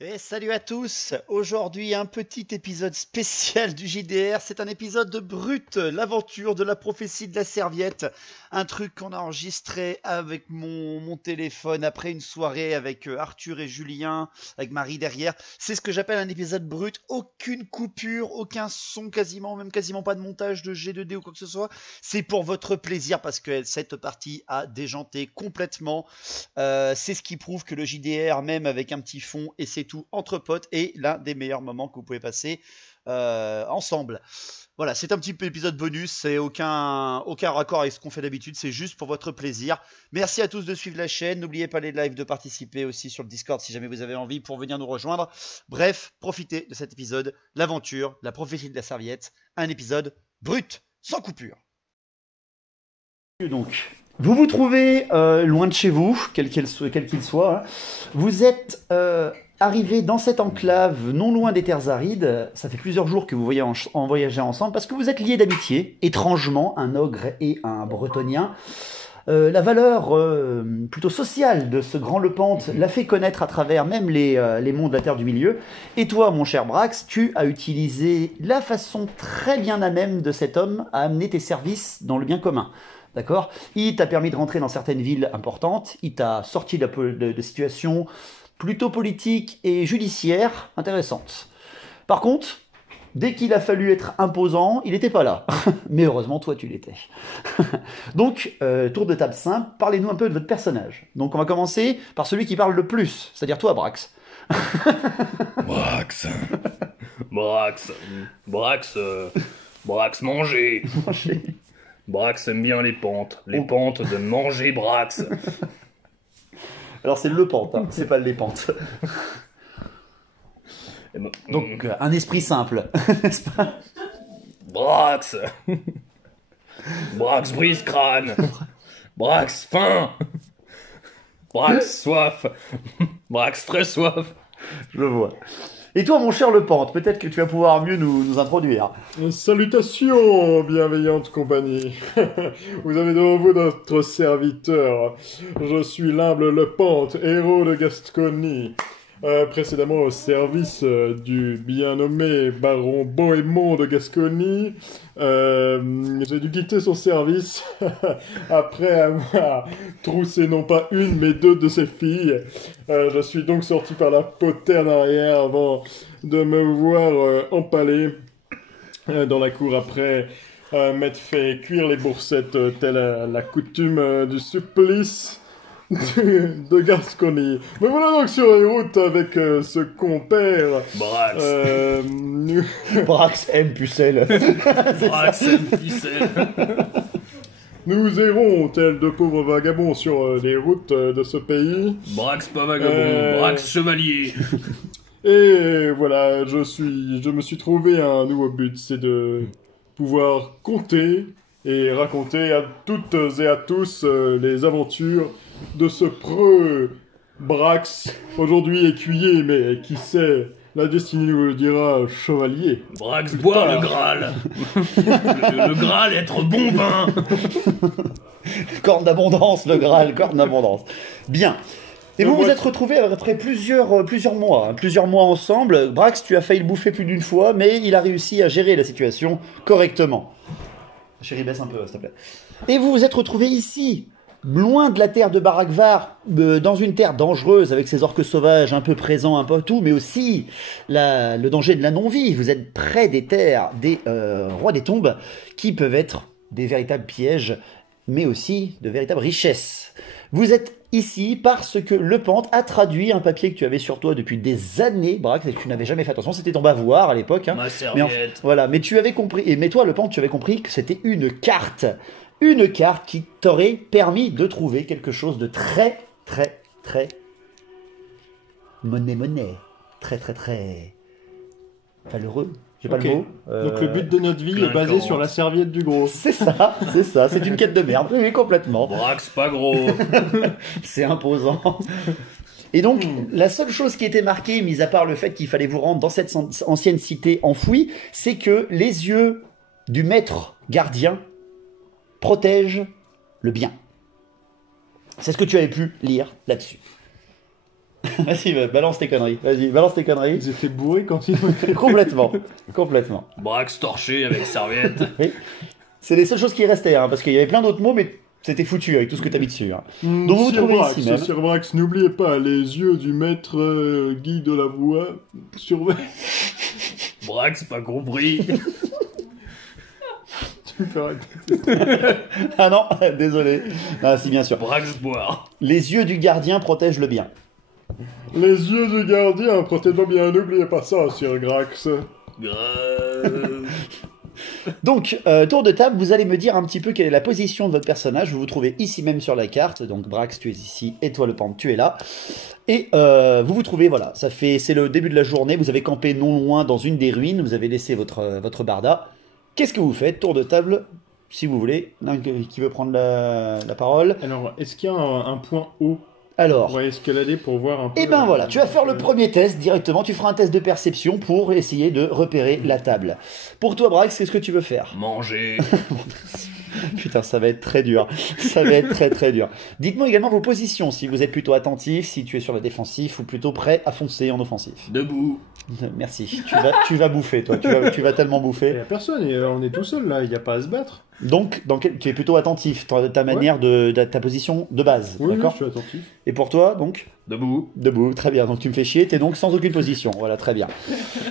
Et salut à tous! Aujourd'hui, un petit épisode spécial du JDR. C'est un épisode de Brut, l'aventure de la prophétie de la serviette. Un truc qu'on a enregistré avec mon téléphone après une soirée avec Arthur et Julien, avec Marie derrière. C'est ce que j'appelle un épisode brut. Aucune coupure, aucun son quasiment, même quasiment pas de montage de G2D ou quoi que ce soit. C'est pour votre plaisir parce que cette partie a déjanté complètement. C'est ce qui prouve que le JDR, même avec un petit fond et c'est tout entre potes, est l'un des meilleurs moments que vous pouvez passer ensemble. Voilà, c'est un petit peu épisode bonus, c'est aucun raccord avec ce qu'on fait d'habitude, c'est juste pour votre plaisir. Merci à tous de suivre la chaîne, n'oubliez pas les lives, de participer aussi sur le Discord si jamais vous avez envie pour venir nous rejoindre. Bref, profitez de cet épisode, l'aventure, la prophétie de la serviette, un épisode brut, sans coupure. Donc, vous vous trouvez loin de chez vous, quel qu'il soit. Hein. Vous êtes arrivé dans cette enclave non loin des terres arides. Ça fait plusieurs jours que vous voyagez ensemble parce que vous êtes liés d'amitié. Étrangement, un ogre et un bretonien. La valeur plutôt sociale de ce grand Lepante l'a fait connaître à travers même les monts de la Terre du Milieu. Et toi, mon cher Brax, tu as utilisé la façon très bien à même de cet homme à amener tes services dans le bien commun. D'accord? Il t'a permis de rentrer dans certaines villes importantes, il t'a sorti de situations plutôt politiques et judiciaires intéressantes. Par contre, dès qu'il a fallu être imposant, il n'était pas là. Mais heureusement, toi, tu l'étais. Donc, tour de table simple, parlez-nous un peu de votre personnage. Donc, on va commencer par celui qui parle le plus, c'est-à-dire toi, Brax. Brax. Brax. Brax manger. Brax aime bien les pentes. Les pentes de manger Brax. Alors c'est le pente, hein, c'est pas les pentes. Donc un esprit simple, n'est-ce pas? Brax. Brax brise crâne. Brax faim. Brax soif. Brax très soif. Je vois. Et toi, mon cher Lepente, peut-être que tu vas pouvoir mieux nous introduire. Salutations, bienveillante compagnie. Vous avez devant vous notre serviteur. Je suis l'humble Lepente, héros de Gascogne. Précédemment au service du bien nommé baron Bohémond de Gascogne. J'ai dû quitter son service après avoir troussé non pas une mais deux de ses filles. Je suis donc sorti par la poterne arrière avant de me voir empalé dans la cour après m'être fait cuire les boursettes telle la coutume du supplice de Gascogne. Me voilà donc sur les routes avec ce compère. Brax. Brax aime pucelle. Brax aime ficelle. Nous errons, tels de pauvres vagabonds, sur les routes de ce pays. Brax pas vagabond, Brax chevalier. Et voilà, je me suis trouvé un nouveau but, c'est de pouvoir compter et raconter à toutes et à tous les aventures de ce preux Brax, aujourd'hui écuyer, mais qui sait, la destinée nous le dira, chevalier. Brax boire le Graal. le Graal, être bon vin. Corne d'abondance, le Graal, corne d'abondance. Bien. Et vous vous êtes retrouvés après plusieurs mois ensemble. Brax, tu as failli le bouffer plus d'une fois, mais il a réussi à gérer la situation correctement. Chérie, baisse un peu, s'il te plaît. Et vous vous êtes retrouvés ici, loin de la terre de Barakvar, dans une terre dangereuse, avec ses orques sauvages un peu présents, un peu tout, mais aussi le danger de la non-vie. Vous êtes près des terres des rois des tombes, qui peuvent être des véritables pièges, mais aussi de véritables richesses. Vous êtes ici parce que Lepente a traduit un papier que tu avais sur toi depuis des années, Brax, et que tu n'avais jamais fait attention. C'était ton bavoir à l'époque. Hein. Ma serviette. Voilà, mais tu avais compris, mais toi, Lepente, tu avais compris que c'était une carte qui t'aurait permis de trouver quelque chose de très, très, très monnaie, très, très, très valeureux. J'ai pas Ok. le mot. Donc le but de notre vie est basé sur la serviette du gros. C'est ça, c'est une quête de merde, oui, complètement. Brax pas gros. C'est imposant. Et donc, la seule chose qui était marquée, mis à part le fait qu'il fallait vous rendre dans cette ancienne cité enfouie, c'est que les yeux du maître gardien protègent le bien. C'est ce que tu avais pu lire là-dessus. Vas-y, balance tes conneries. Vas-y, balance tes conneries. Ils étaient bourrés quand ils ont été... Complètement. Complètement. Brax torché avec serviette. Oui. C'est les seules choses qui restaient, hein, parce qu'il y avait plein d'autres mots, mais c'était foutu avec tout ce que t'as mis dessus. Hein. Donc vous Sir trouvez Brax, ici même. Sir Brax, n'oubliez pas, les yeux du maître Guy de la Voix surveillent. Brax, pas compris. Tu peux répéter. Ah non, désolé. Ah si, bien sûr. Brax boire. Les yeux du gardien protègent le bien. Les yeux du gardien, protègez bien, n'oubliez pas ça, Sir Grax. Donc, tour de table, vous allez me dire un petit peu quelle est la position de votre personnage. Vous vous trouvez ici même sur la carte. Donc, Brax, tu es ici, et toi, le Panthe, tu es là. Et vous vous trouvez, voilà, c'est le début de la journée. Vous avez campé non loin dans une des ruines. Vous avez laissé votre barda. Qu'est-ce que vous faites? Tour de table, si vous voulez. Qui veut prendre la parole? Alors, est-ce qu'il y a un point haut Alors, on va escalader pour voir un peu... et ben voilà, tu vas faire le premier test directement. Tu feras un test de perception pour essayer de repérer la table. Pour toi, Brax, qu'est-ce que tu veux faire? Manger. Putain, ça va être très dur. Ça va être très très dur. Dites-moi également vos positions, si vous êtes plutôt attentif, si tu es sur le défensif ou plutôt prêt à foncer en offensif. Debout. Merci. Tu vas bouffer, toi. Tu vas tellement Il bouffer. n'y a personne, et on est tout seul là, il n'y a pas à se battre. Donc, tu es plutôt attentif, ta manière de ta position de base. Oui, D'accord. je suis attentif. Et pour toi, donc? Debout. Debout, très bien. Donc tu me fais chier, t'es donc sans aucune position. Voilà, très bien.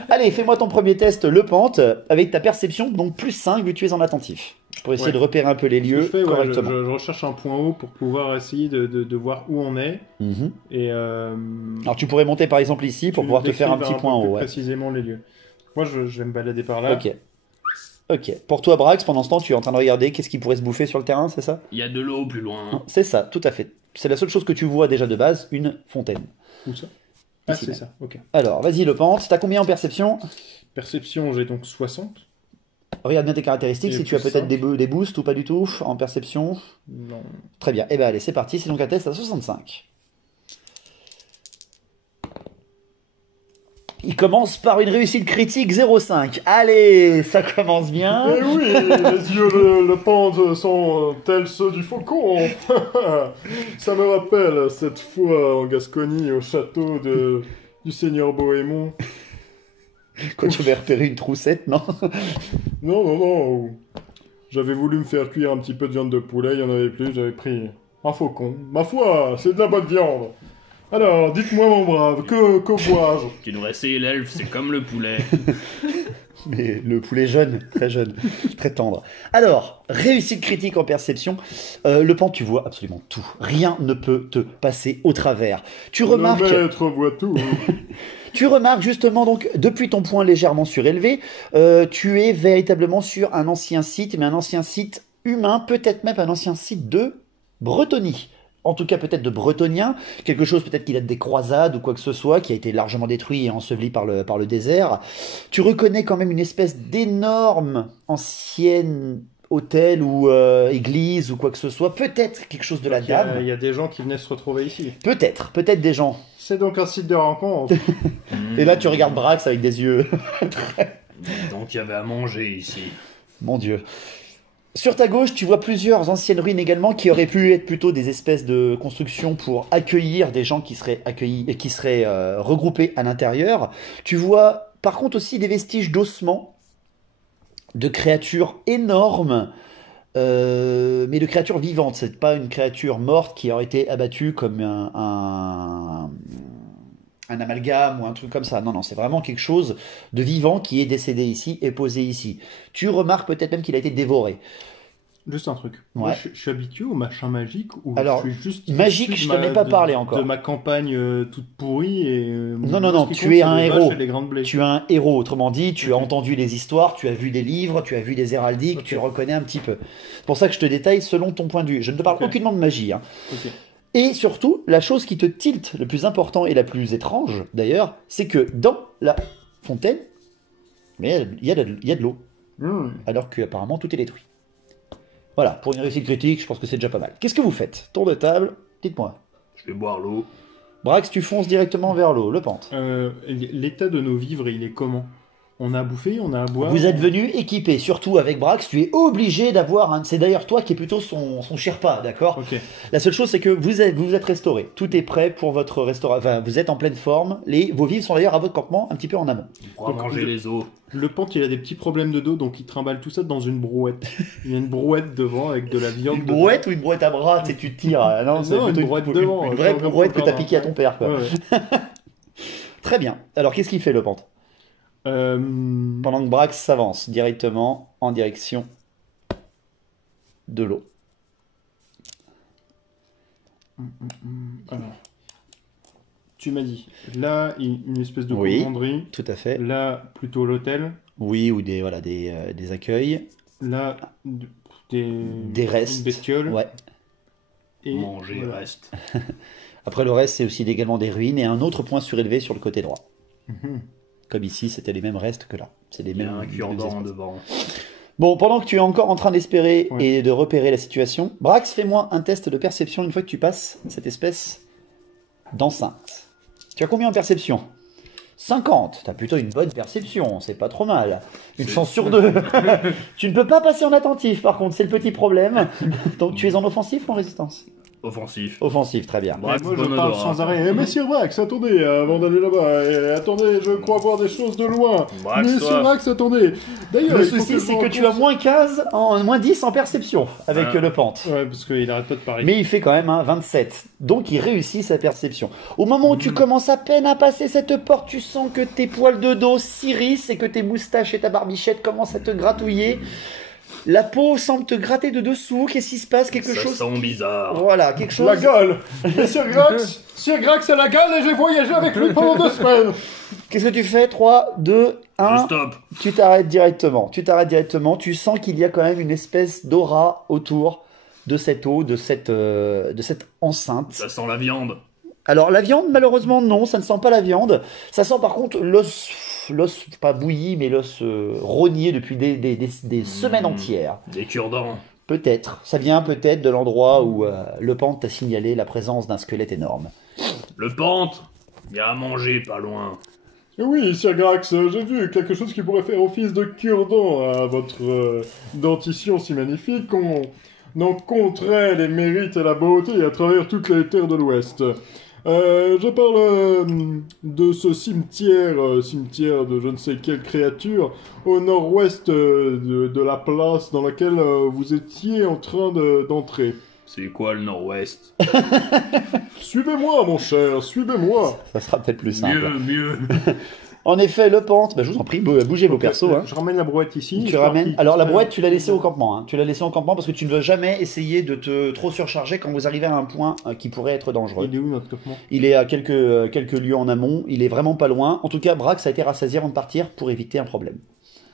Allez, fais-moi ton premier test, le Panthe, avec ta perception, donc plus 5 vu que tu es en attentif. Pour essayer de repérer un peu les lieux Ce que je fais, correctement. je recherche un point haut pour pouvoir essayer de voir où on est. Mhm. Et Alors tu pourrais monter par exemple ici pour pouvoir te faire un petit point haut. plus Ouais. précisément les lieux. Moi, je vais me balader par là. Ok. Ok. Pour toi, Brax, pendant ce temps, tu es en train de regarder qu'est-ce qui pourrait se bouffer sur le terrain, c'est ça? Il y a de l'eau plus loin. C'est ça, tout à fait. C'est la seule chose que tu vois déjà de base, une fontaine. Où ça? Ah, Ici c'est même. ça, ok. Alors, vas-y, le Panthe. T'as combien en perception? Perception, j'ai donc 60. Regarde bien tes caractéristiques, Et si tu as plus peut-être 5. des boosts ou pas du tout en perception. Non. Très bien. Eh ben allez, c'est parti. C'est donc un test à 65. Il commence par une réussite critique 0,5. Allez, ça commence bien. Eh oui, les yeux de le Panthe sont tels ceux du faucon. Ça me rappelle cette fois en Gascogne au château du seigneur Bohémond. Quand tu avais repéré une troussette, non? Non. J'avais voulu me faire cuire un petit peu de viande de poulet, il n'y en avait plus, j'avais pris un faucon. Ma foi, c'est de la bonne viande. Alors, dites-moi mon brave, que bois-je? Tu devrais essayer l'elfe, c'est comme le poulet. Mais le poulet jeune, très tendre. Alors, réussite critique en perception. Le Panthe, tu vois absolument tout. Rien ne peut te passer au travers. Tu remarques... Le maître voit tout. Tu remarques justement donc depuis ton point légèrement surélevé, tu es véritablement sur un ancien site, mais un ancien site humain, peut-être même un ancien site de Bretonie. En tout cas peut-être de bretonien, quelque chose peut-être qui date des croisades ou quoi que ce soit, qui a été largement détruit et enseveli par le désert. Tu reconnais quand même une espèce d'énorme ancienne hôtel ou église ou quoi que ce soit, peut-être quelque chose de la dame. Il y a des gens qui venaient se retrouver ici. Peut-être des gens. C'est donc un site de rencontre. Et là tu regardes Brax avec des yeux... Donc il y avait à manger ici. Mon Dieu. Sur ta gauche, tu vois plusieurs anciennes ruines également qui auraient pu être plutôt des espèces de constructions pour accueillir des gens qui seraient accueillis et qui seraient regroupés à l'intérieur. Tu vois par contre aussi des vestiges d'ossements, de créatures énormes, mais de créatures vivantes. C'est pas une créature morte qui aurait été abattue comme un amalgame ou un truc comme ça. Non, c'est vraiment quelque chose de vivant qui est décédé ici et posé ici. Tu remarques peut-être même qu'il a été dévoré. Juste un truc. Ouais. Moi, je suis habitué au machin magique ou Alors, je suis juste magique, issu je t'en ai pas parlé encore. de ma campagne toute pourrie et Non, ce qui tu compte, es c'est un les héros. vaches et les grains de blé. Tu es un héros, autrement dit, tu as Ok. entendu les histoires, tu as vu des livres, tu as vu des héraldiques, Ok. tu le reconnais un petit peu. C'est pour ça que je te détaille selon ton point de vue. Je ne te parle Ok. aucunement de magie. Hein. Ok. Et surtout, la chose qui te tilte le plus important et la plus étrange, d'ailleurs, c'est que dans la fontaine, mais il y a de l'eau, alors qu'apparemment tout est détruit. Voilà, pour une réussite critique, je pense que c'est déjà pas mal. Qu'est-ce que vous faites? Tour de table, dites-moi. Je vais boire l'eau. Brax, tu fonces directement vers l'eau, le Panthe. L'état de nos vivres, il est comment? On a à bouffer, on a à boire. Vous êtes venu équipé, surtout avec Brax, tu es obligé d'avoir un... C'est d'ailleurs toi qui es plutôt son Sherpa, d'accord? Ok. La seule chose, c'est que vous êtes restauré. Tout est prêt pour votre restauration. Enfin, vous êtes en pleine forme. Vos vivres sont d'ailleurs à votre campement, un petit peu en amont. On pourra manger les os. Le pente, il a des petits problèmes de dos, donc il trimballe tout ça dans une brouette. Il y a une brouette devant avec de la viande. Une brouette ou une brouette à bras, tu te tires? Non, c'est Non, plutôt une brouette devant. Une vraie Comme brouette que au t'as jardin. piqué à ton père, quoi. Ouais, ouais. Très bien. Alors, qu'est-ce qu'il fait, le pente? Pendant que Brax s'avance directement en direction de l'eau. Alors, tu m'as dit, là, une espèce de Oui. commanderie. Tout à fait. Là, plutôt l'hôtel. Oui, ou des accueils. Là, Des restes. Une bestiole. Ouais. Et Manger voilà. reste. Après, le reste, c'est aussi également des ruines et un autre point surélevé sur le côté droit. Mhm. Comme ici, c'était les mêmes restes que là. C'est les Il y a mêmes. un les mêmes cure-dent espaces. devant. Bon, pendant que tu es encore en train d'espérer Ouais. et de repérer la situation, Brax, fais-moi un test de perception une fois que tu passes cette espèce d'enceinte. Tu as combien en perception? 50. T'as plutôt une bonne perception, c'est pas trop mal. Une C'est- chance sur deux. Tu ne peux pas passer en attentif, par contre, c'est le petit problème. Donc tu es en offensif ou en résistance? Offensif. Offensif, très bien. Mais Brax, moi, je bon parle odorat. sans arrêt. Messieurs Brax, attendez, avant d'aller là-bas. Attendez, je crois voir des choses de loin. Brax, Messieurs soif. Brax, attendez. D'ailleurs, Le il faut souci, je c'est me que tu as rende moins 15, moins 10 en perception avec Ah. le pente. compte- Ouais, parce qu'il arrête pas de parler. Mais il fait quand même un 27. Donc il réussit sa perception. Au moment où tu commences à peine à passer cette porte, tu sens que tes poils de dos s'irrissent et que tes moustaches et ta barbichette commencent à te gratouiller. La peau semble te gratter de dessous. Qu'est-ce qui se passe? Quelque Ça chose. sent bizarre. Voilà, quelque chose. La gueule. Monsieur Grax, Monsieur Grax a la gueule et j'ai voyagé avec lui pendant 2 semaines. Qu'est-ce que tu fais? 3, 2, Je 1. stop. Tu t'arrêtes directement. Tu sens qu'il y a quand même une espèce d'aura autour de cette eau, de cette enceinte. Ça sent la viande. Alors la viande, malheureusement non, ça ne sent pas la viande. Ça sent par contre l'os pas bouilli, mais l'os rogné depuis des semaines entières. Des cure-dents. Peut-être. Ça vient peut-être de l'endroit où le pente t'a signalé la présence d'un squelette énorme. Le pente. Il y a à manger pas loin. Oui, Sir Grax, j'ai vu quelque chose qui pourrait faire office de cure-dent à votre dentition si magnifique. On en compterait les mérites et la beauté à travers toutes les terres de l'Ouest. Je parle de ce cimetière de je ne sais quelle créature, au nord-ouest de la place dans laquelle vous étiez en train d'entrer. C'est quoi le nord-ouest? Suivez-moi, mon cher, suivez-moi. Ça sera peut-être plus simple. Mieux. En effet, le pente, je vous en prie, bougez vos Ok, persos. Hein. Je ramène la brouette ici. Tu histoire ramènes. qu'il- Alors la brouette, tu l'as laissée au campement. Hein. Tu l'as laissée au campement parce que tu ne veux jamais essayer de te trop surcharger quand vous arrivez à un point qui pourrait être dangereux. Il est où notre campement? Il est à quelques lieues en amont. Il est vraiment pas loin. En tout cas, Brax a été rassasié avant de partir pour éviter un problème.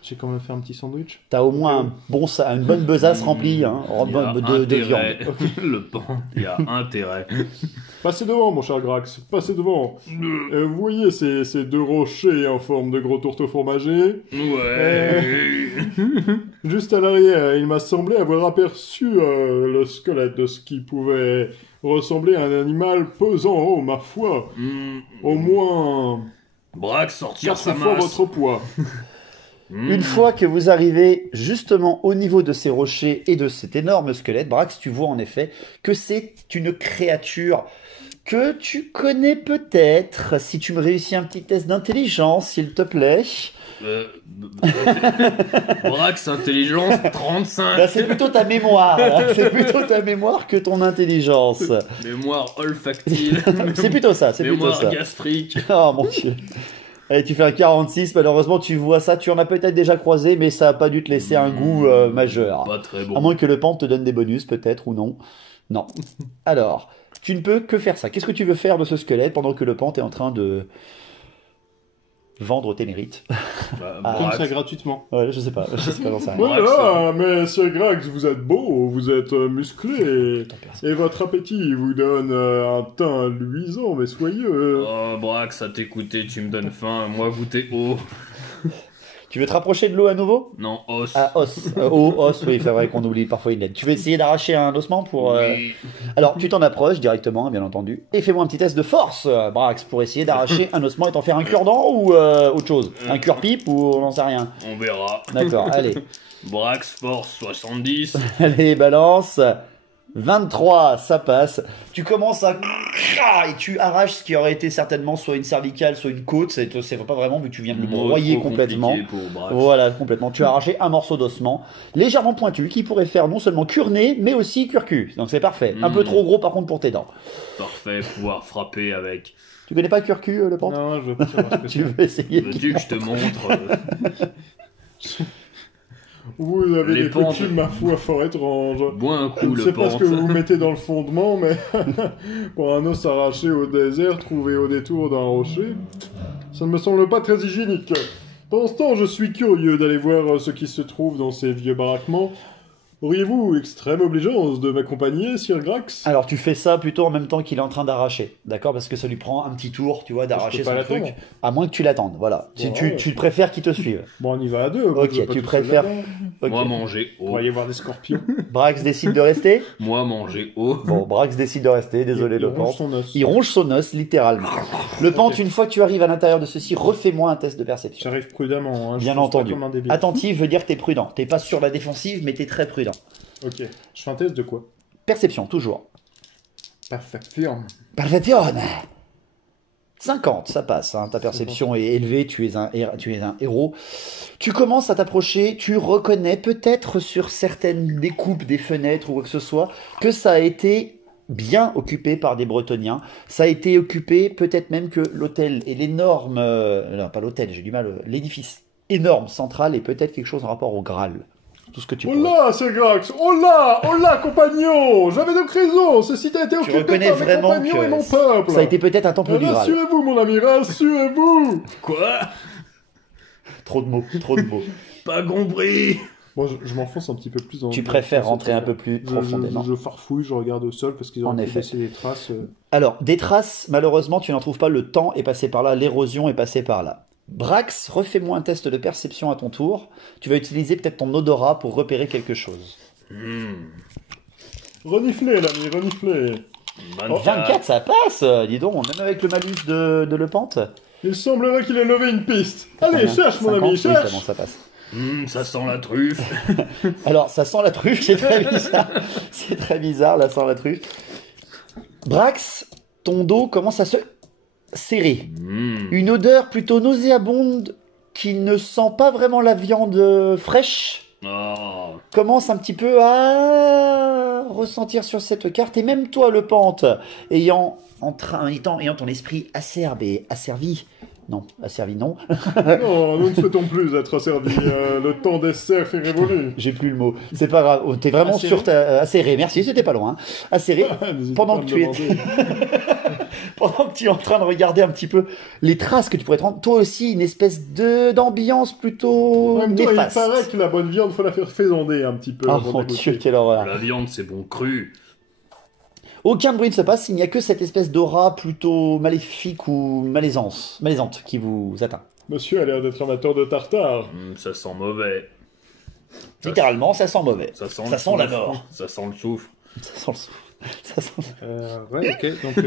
J'ai quand même fait un petit sandwich. T'as au moins une bonne besace remplie hein, Il y a de viande. intérêt. Le pente. Il y a intérêt. Passez devant, mon cher Grax, passez devant. Vous voyez ces 2 rochers en forme de gros tourteaux fromagés? Ouais. Juste à l'arrière, il m'a semblé avoir aperçu le squelette de ce qui pouvait ressembler à un animal pesant, oh ma foi, au moins Brax sortir 4 sa fois masse. votre poids. Une fois que vous arrivez justement au niveau de ces rochers et de cet énorme squelette, Brax, tu vois en effet que c'est une créature que tu connais peut-être. Si tu me réussis un petit test d'intelligence, s'il te plaît. Brax intelligence 35. Là, c'est plutôt ta mémoire. Là. C'est plutôt ta mémoire que ton intelligence. Mémoire olfactive. C'est plutôt ça. C'est plutôt Mémoire ça. gastrique. Oh mon dieu. Allez, tu fais un 46, malheureusement tu vois ça, tu en as peut-être déjà croisé, mais ça a pas dû te laisser un goût majeur. Pas très À bon. moins que le pente te donne des bonus, peut-être, ou non. Non. Alors, tu ne peux que faire ça. Qu'est-ce que tu veux faire de ce squelette pendant que le pente est en train de vendre tes mérites? Bah, Comme Brax. ça gratuitement. Ouais, je sais pas, j'en sais rien. Voilà, mais Sir Grax, vous êtes beau, vous êtes musclé, Ton perso. et votre appétit vous donne un teint luisant mais soyeux. Oh, Brax, à t'écouter, tu me donnes faim. Moi, goûter haut. Tu veux te rapprocher de l'eau à nouveau? Non, os. Ah, os. Os, oui, c'est vrai qu'on oublie parfois une lettre. Tu veux essayer d'arracher un ossement pour... Oui. Alors, tu t'en approches directement, bien entendu. Et fais-moi un petit test de force, Brax, pour essayer d'arracher un ossement et t'en faire un cure-dent ou autre chose? Un cure-pipe ou on n'en sait rien? On verra. D'accord, allez. Brax force 70. Allez, balance. 23, ça passe. Tu commences à... Et tu arraches ce qui aurait été certainement soit une cervicale, soit une côte. C'est pas vraiment, vu que tu viens de le broyer Trop complètement. compliqué pour Brax. Voilà, complètement. Tu as arraché un morceau d'ossement légèrement pointu qui pourrait faire non seulement cure-nez, mais aussi cure-cul. Donc c'est parfait. Un peu trop gros par contre pour tes dents. Parfait, pouvoir frapper avec. Tu connais pas cure-cul, le pente? Non, je veux pas savoir ce que Tu c'est. veux essayer? Veux-tu que je te montre Vous avez Les des pentes. coutumes, ma foi, fort étranges. Bois un Je coup, ne le sais pas ce que pente. vous mettez dans le fondement, mais pour un os arraché au désert, trouvé au détour d'un rocher, ça ne me semble pas très hygiénique. Pendant ce temps, je suis curieux d'aller voir ce qui se trouve dans ces vieux baraquements. Auriez-vous extrême obligeance de m'accompagner, Sir Grax? Alors tu fais ça plutôt en même temps qu'il est en train d'arracher, d'accord? Parce que ça lui prend un petit tour, tu vois, d'arracher Je peux pas son truc. l'attendre. À moins que tu l'attendes, voilà. Bon, Tu préfères qu'il te suive. Bon, on y va à deux. moi, Ok, je vais pas tu tout seul préfères- là-dedans. Ok. Moi manger Vous haut. pourriez voir des scorpions. Brax décide de rester. Moi manger haut. Bon, Brax décide de rester, désolé Il le ronge pente. son os. Il ronge son os, littéralement. Le pente, une fois que tu arrives à l'intérieur de ceci, refais-moi un test de perception. J'arrive prudemment. Hein, je Bien fonce pas entendu. comme un débile. Attentif veut dire que t'es prudent. T'es pas sur la défensive, mais t'es très prudent. Ok. Je fais un test de quoi? Perception, toujours. Perfection. Perfection. 50, ça passe. Hein. Ta perception est élevée, tu es un héros. Tu commences à t'approcher, tu reconnais peut-être sur certaines découpes des fenêtres ou quoi que ce soit que ça a été bien occupé par des Bretoniens. Ça a été occupé peut-être même que l'hôtel et l'énorme... non, pas l'hôtel, j'ai du mal. L'édifice énorme central est peut-être quelque chose en rapport au Graal. Tout ce que tu Oh pourrais. là, c'est Grax! Oh là, compagnon! J'avais donc raison! Ce site a été occupé reconnais par mes vraiment compagnons que et mon peuple! Ça a été peut-être un temple du Graal. Rassurez-vous, mon ami, rassurez-vous! Quoi? Trop de mots, trop de mots. Pas compris. Bon, je m'enfonce un petit peu plus dans... Tu préfères rentrer un peu plus Je profondément. farfouille, je regarde au sol parce qu'ils En ont effet. laissé des traces. Alors, des traces, malheureusement, tu n'en trouves pas. Le temps est passé par là, l'érosion est passée par là. Brax, refais-moi un test de perception à ton tour. Tu vas utiliser peut-être ton odorat pour repérer quelque chose. Reniflez, l'ami, reniflez! 24, ça passe, dis donc, même avec le malus de Lepente. Il semblerait qu'il ait levé une piste. Allez, Combien cherche, mon 50, ami, oui, cherche! c'est bon, ça passe. Ça sent la truffe. Alors, ça sent la truffe, c'est très bizarre. C'est très bizarre, là, sent la truffe. Brax, ton dos commence à se serrer. Une odeur plutôt nauséabonde qui ne sent pas vraiment la viande fraîche Oh. commence un petit peu à ressentir sur cette carte. Et même toi, le pente, ayant ton esprit acerbe et asservi. Non, asservi non. Non, nous ne souhaitons plus être asservis. Le temps des cerfs est révolu. J'ai plus le mot. C'est pas grave. Oh, t'es vraiment Acéré. sur ta... Acéré, merci, c'était pas loin. Acéré. N'hésitez Pendant pas que à me tu es... demander. Pendant que tu es en train de regarder un petit peu les traces que tu pourrais te rendre, toi aussi, une espèce d'ambiance plutôt En même temps, il néfaste. paraît que la bonne viande, faut la faire faisander un petit peu. Oh avant mon de goûter. Dieu, quelle horreur. La viande, c'est bon cru. Aucun bruit ne se passe, il n'y a que cette espèce d'aura plutôt maléfique ou malaisante qui vous atteint. Monsieur a l'air d'être amateur de tartare. Ça sent mauvais. Littéralement, ça sent mauvais. Ça sent, Ça le sent la soufre. mort. Ça sent le soufre. Ça sent le souffle. Ça sent... Ouais, ok. Donc,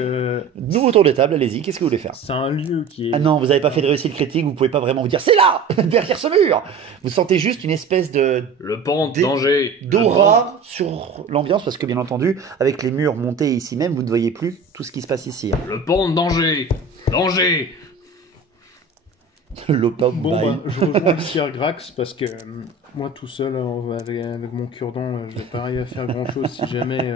Nouveau tour de table, allez-y, qu'est-ce que vous voulez faire? c'est un lieu qui est... Ah non, vous n'avez pas fait de réussite critique, vous pouvez pas vraiment vous dire c'est là, derrière ce mur. Vous sentez juste une espèce Le pente, Des- danger. d'aura sur l'ambiance, parce que bien entendu, avec les murs montés ici même, vous ne voyez plus tout ce qui se passe ici. Le pente, danger. Danger. L'open Bon, by. bah, je rejoins le Sir Grax parce que moi tout seul, avec mon cure-dent, je vais pas arriver à faire grand-chose si jamais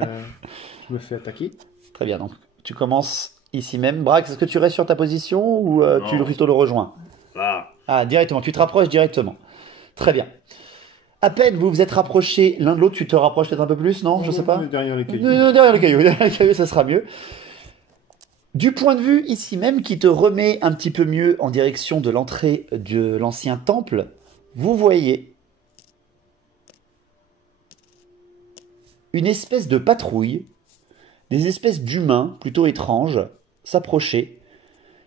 je me fais attaquer. Très bien, donc tu commences ici même. Brax, est-ce que tu restes sur ta position ou tu Non. plutôt le rejoins? Là. Ah, directement, tu te rapproches directement. Très bien. À peine vous vous êtes rapprochés l'un de l'autre, tu te rapproches peut-être un peu plus, non? Je sais pas. Derrière les cailloux. Non, derrière le caillou, ça sera mieux. Du point de vue ici même, qui te remet un petit peu mieux en direction de l'entrée de l'ancien temple, vous voyez une espèce de patrouille, des espèces d'humains plutôt étranges s'approcher.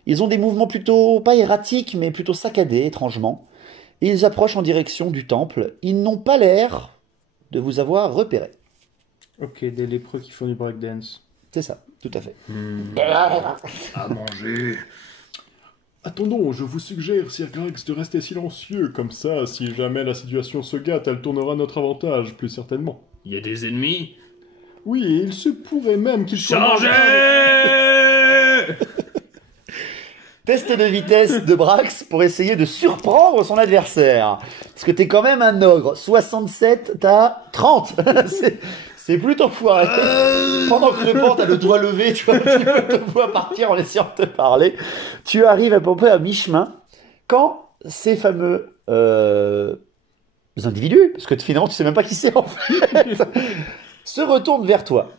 Ils ont des mouvements plutôt, pas erratiques, mais plutôt saccadés, étrangement. Ils approchent en direction du temple. Ils n'ont pas l'air de vous avoir repéré. Ok, des lépreux qui font du breakdance. C'est ça, tout à fait. À manger. Attendons, je vous suggère, Sir Grex, de rester silencieux. Comme ça, si jamais la situation se gâte, elle tournera à notre avantage, plus certainement. Il y a des ennemis. Oui, et il se pourrait même qu'ils soient... Chargez! Test de vitesse de Brax pour essayer de surprendre son adversaire. Parce que t'es quand même un ogre. 67, t'as 30. C'est plutôt foiré. Pendant que le pont a le doigt levé, tu vois, tu te vois partir en essayant de te parler. Tu arrives à peu près à mi-chemin. Quand ces fameux individus, parce que finalement tu sais même pas qui c'est en fait, se retournent vers toi.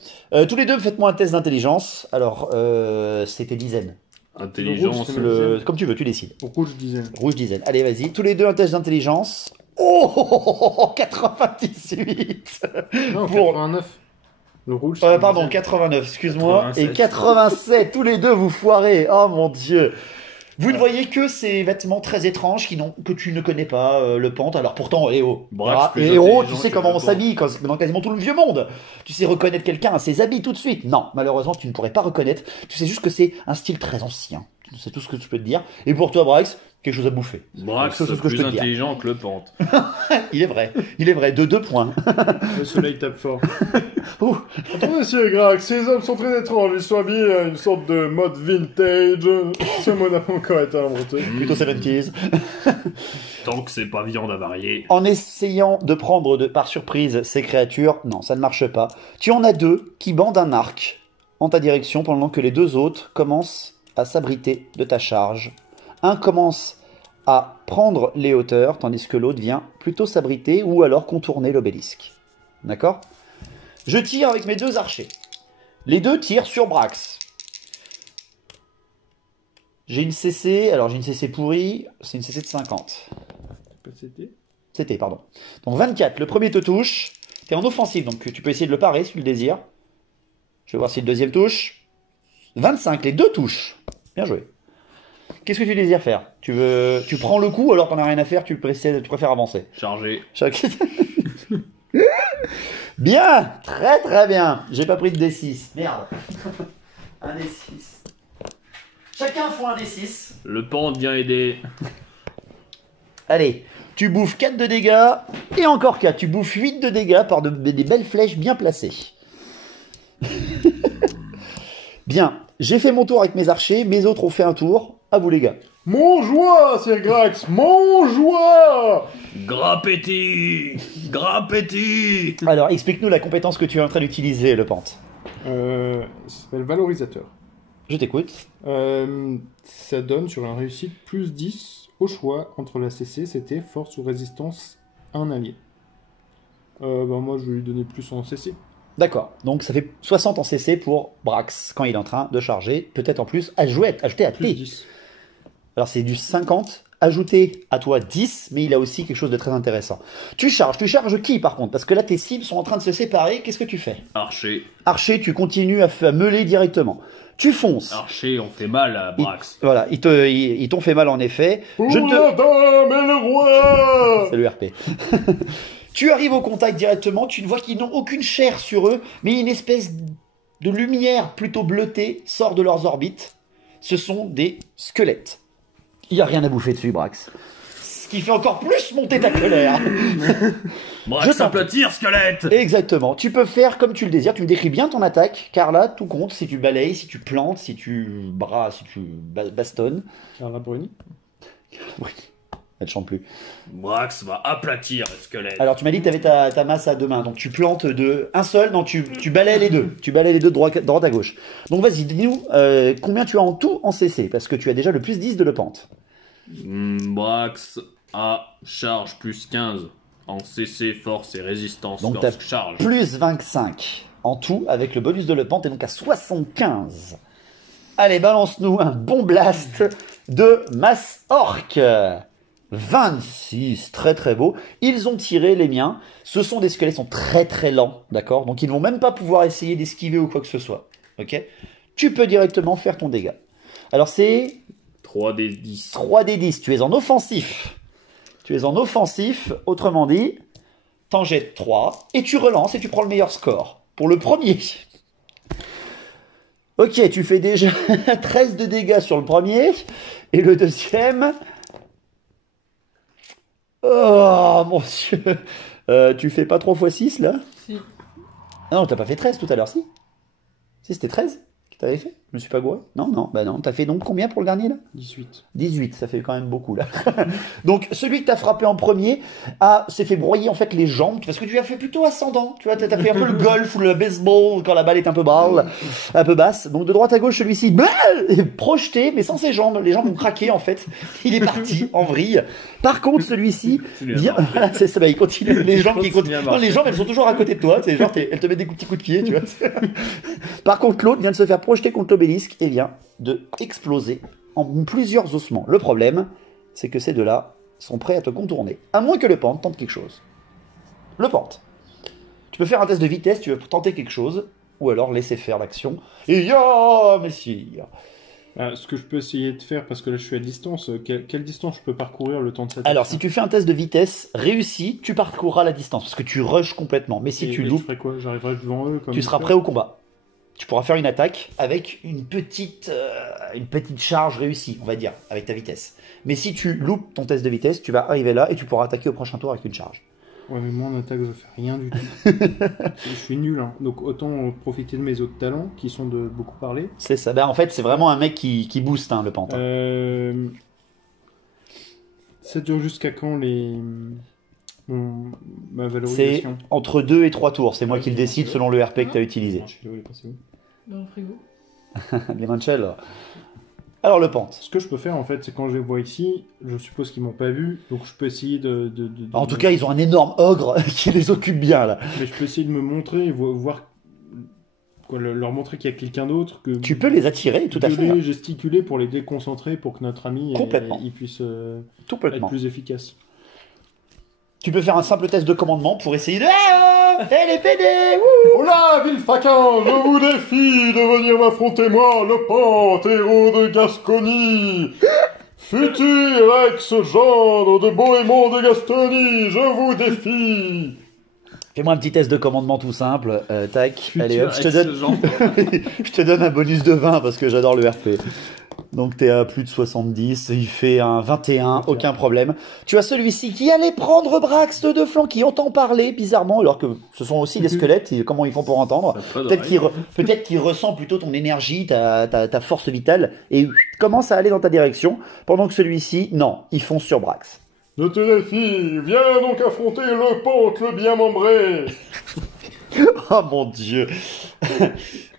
Tous les deux, faites-moi un test d'intelligence. Alors, c'était dizaine. Intelligence. Comme tu veux, tu décides. Rouge dizaine. Rouge dizaine. Allez, vas-y. Tous les deux, un test d'intelligence. Oh, 98. Non, Pour- 89. Le rouge, Pardon, dizaine. 89, excuse-moi. 87. Et 87, tous les deux, vous foirez. Oh mon Dieu. Vous ne voyez que ces vêtements très étranges que tu ne connais pas, le pente. Alors pourtant, héros. Brax, plus Et héros, tu intelligent sais que comment le on s'habille dans quasiment tout le vieux monde. Tu sais reconnaître quelqu'un à ses habits tout de suite. Non, malheureusement, tu ne pourrais pas reconnaître. Tu sais juste que c'est un style très ancien. C'est tout ce que je peux te dire. Et pour toi, Brax, quelque chose à bouffer. Brax, C'est tout ce que je plus peux te dire. intelligent que le pente. Il est vrai, de 2 points. Le soleil tape fort. Ouh. Attendez, Sir Grex, ces hommes sont très étranges. Ils sont habillés à une sorte de mode vintage. Ce mot n'a pas encore été inventé. Plutôt 70s. Tant que c'est pas viande avariée. En essayant de prendre par surprise ces créatures, non, ça ne marche pas. Tu en as deux qui bandent un arc en ta direction pendant que les deux autres commencent à s'abriter de ta charge. Un commence à prendre les hauteurs, tandis que l'autre vient plutôt s'abriter ou alors contourner l'obélisque. D'accord ? Je tire avec mes deux archers. Les deux tirent sur Brax. J'ai une CC, alors j'ai une CC pourrie, c'est une CC de 50. C'était, pardon. Donc 24, le premier te touche. T'es en offensive, donc tu peux essayer de le parer si tu le désires. Je vais voir si le deuxième touche. 25, les deux touchent. Bien joué. Qu'est-ce que tu désires faire ? Tu prends le coup, alors t'en as rien à faire, tu préfères avancer. Chargé. Bien, très très bien. J'ai pas pris de D6, merde. Un D6. Chacun faut un D6. Le pente vient aider. Allez, tu bouffes 4 de dégâts, et encore 4. Tu bouffes 8 de dégâts par des belles flèches bien placées. Bien, j'ai fait mon tour avec mes archers, mes autres ont fait un tour. À vous les gars. Mon joie, Sir Grex, mon joie. Grappétit. Grappétit. Alors, explique-nous la compétence que tu es en train d'utiliser, le pente. Ça s'appelle valorisateur. Je t'écoute. Ça donne sur un réussite plus 10 au choix entre la CC, c'était force ou résistance un allié. Moi je vais lui donner plus en CC. D'accord, donc ça fait 60 en CC pour Brax quand il est en train de charger, peut-être en plus ajouter à Plus T. 10. Alors c'est du 50, ajouter à toi 10, mais il a aussi quelque chose de très intéressant. Tu charges qui par contre ? Parce que là tes cibles sont en train de se séparer, qu'est-ce que tu fais ? Archer. Archer, tu continues à meuler directement. Tu fonces. Archer, on fait mal à Brax. Voilà, ils t'ont fait mal en effet. Pour la dame et le roi. C'est le RP. Tu arrives au contact directement, tu ne vois qu'ils n'ont aucune chair sur eux, mais une espèce de lumière plutôt bleutée sort de leurs orbites. Ce sont des squelettes. Il n'y a rien à bouffer dessus, Brax. Ce qui fait encore plus monter ta colère. Brax Je t'en s'aplatir, squelette. Exactement. Tu peux faire comme tu le désires. Tu me décris bien ton attaque, car là, tout compte. Si tu balayes, si tu plantes, si tu bastonnes. Alors la bruni. Oui, elle ne chante plus. Brax va aplatir le squelette. Alors, tu m'as dit que tu avais ta masse à deux mains. Donc, tu plantes un seul. Non, tu balayes les deux. Tu balayes les deux de droite à gauche. Donc, vas-y, dis-nous combien tu as en tout en CC. Parce que tu as déjà le plus 10 de le pente. Brax a charge plus 15 en CC, force et résistance Donc, lorsque charge. Plus 25 en tout avec le bonus de le pente. Et donc, à 75. Allez, balance-nous un bon blast de masse orc. 26, très très beau. Ils ont tiré les miens. Ce sont des squelettes, sont très très lents, d'accord ? Donc ils ne vont même pas pouvoir essayer d'esquiver ou quoi que ce soit. Ok ? Tu peux directement faire ton dégât. Alors c'est 3 des 10. 3 des 10. Tu es en offensif. Tu es en offensif, autrement dit, t'en jettes 3, et tu relances et tu prends le meilleur score. Pour le premier. Ok, tu fais déjà 13 de dégâts sur le premier, et le deuxième... Oh, mon Dieu. Tu fais pas 3 x 6, là? Si. Ah non, t'as pas fait 13 tout à l'heure, si? Si, c'était 13 que t'avais fait? Je me suis pas gouré? Non, non, bah non. T'as fait donc combien pour le dernier, là? 18. 18, ça fait quand même beaucoup, là. Donc, celui que t'as frappé en premier s'est fait broyer, en fait, les jambes, parce que tu as fait plutôt ascendant. Tu vois, t'as fait un peu le golf ou le baseball quand la balle est un peu basse. Donc, de droite à gauche, celui-ci, est projeté, mais sans ses jambes. Les jambes ont craqué, en fait. Il est parti en vrille. Par contre, celui-ci vient... c'est ça, bah, il continue. Les jambes qui continuent. Non, les jambes, elles sont toujours à côté de toi. C'est genre, elles te mettent des petits coups de pied, tu vois. Par contre, l'autre vient de se faire projeter contre l'obélisque et vient de exploser en plusieurs ossements. Le problème, c'est que ces deux-là sont prêts à te contourner. À moins que le pente tente quelque chose. Le pente. Tu peux faire un test de vitesse, tu veux tenter quelque chose, ou alors laisser faire l'action. Et ya, messire. Ce que je peux essayer de faire, parce que là je suis à distance, quelle distance je peux parcourir le temps de cette Alors, action? si tu fais un test de vitesse réussi, tu parcourras la distance, parce que tu rushes complètement. Mais si tu je loupes, ferai quoi? J'arriverai devant eux comme tu seras ça prêt au combat. Tu pourras faire une attaque avec une petite charge réussie, on va dire, avec ta vitesse. Mais si tu loupes ton test de vitesse, tu vas arriver là et tu pourras attaquer au prochain tour avec une charge. Ouais, mais moi en attaque je fais rien du tout. Je suis nul, hein. Donc autant profiter de mes autres talents qui sont de beaucoup parler. C'est ça. Ben, en fait, c'est vraiment un mec qui booste, hein, le pantin. Ça dure jusqu'à quand ma C'est valorisation? entre 2 et 3 tours. C'est moi qui le décide selon le RP que tu as utilisé. Je vais passer où? Dans le frigo. Les manchels. Alors, le pente. Ce que je peux faire en fait, c'est quand je les vois ici, je suppose qu'ils m'ont pas vu, donc je peux essayer En tout cas, ils ont un énorme ogre qui les occupe bien, là. Mais je peux essayer de me montrer, voir, quoi, leur montrer qu'il y a quelqu'un d'autre. Tu peux les attirer, tout à fait. Gueuler, gesticuler pour les déconcentrer, pour que notre ami Complètement. il puisse Complètement. être plus efficace. Tu peux faire un simple test de commandement pour essayer de... les PD. Oh là, vil faquin, je vous défie de venir m'affronter moi, le pente, héros de Gascogne. Futur ex-gendre de Bohémond de Gastonie, je vous défie. Fais-moi un petit test de commandement tout simple. Tac. Allez hop, je te donne... Genre. je te donne un bonus de 20 parce que j'adore le RP. Donc t'es à plus de 70, il fait un 21, aucun problème. Tu as celui-ci qui allait prendre Brax de flanc, qui entend parler bizarrement, alors que ce sont aussi des squelettes, et comment ils font pour entendre? Peut-être qu'il ressent plutôt ton énergie, ta force vitale, et commence à aller dans ta direction, pendant que celui-ci, non, il fonce sur Brax. Je te défie, viens donc affronter le pente, le bien membré. Oh mon Dieu.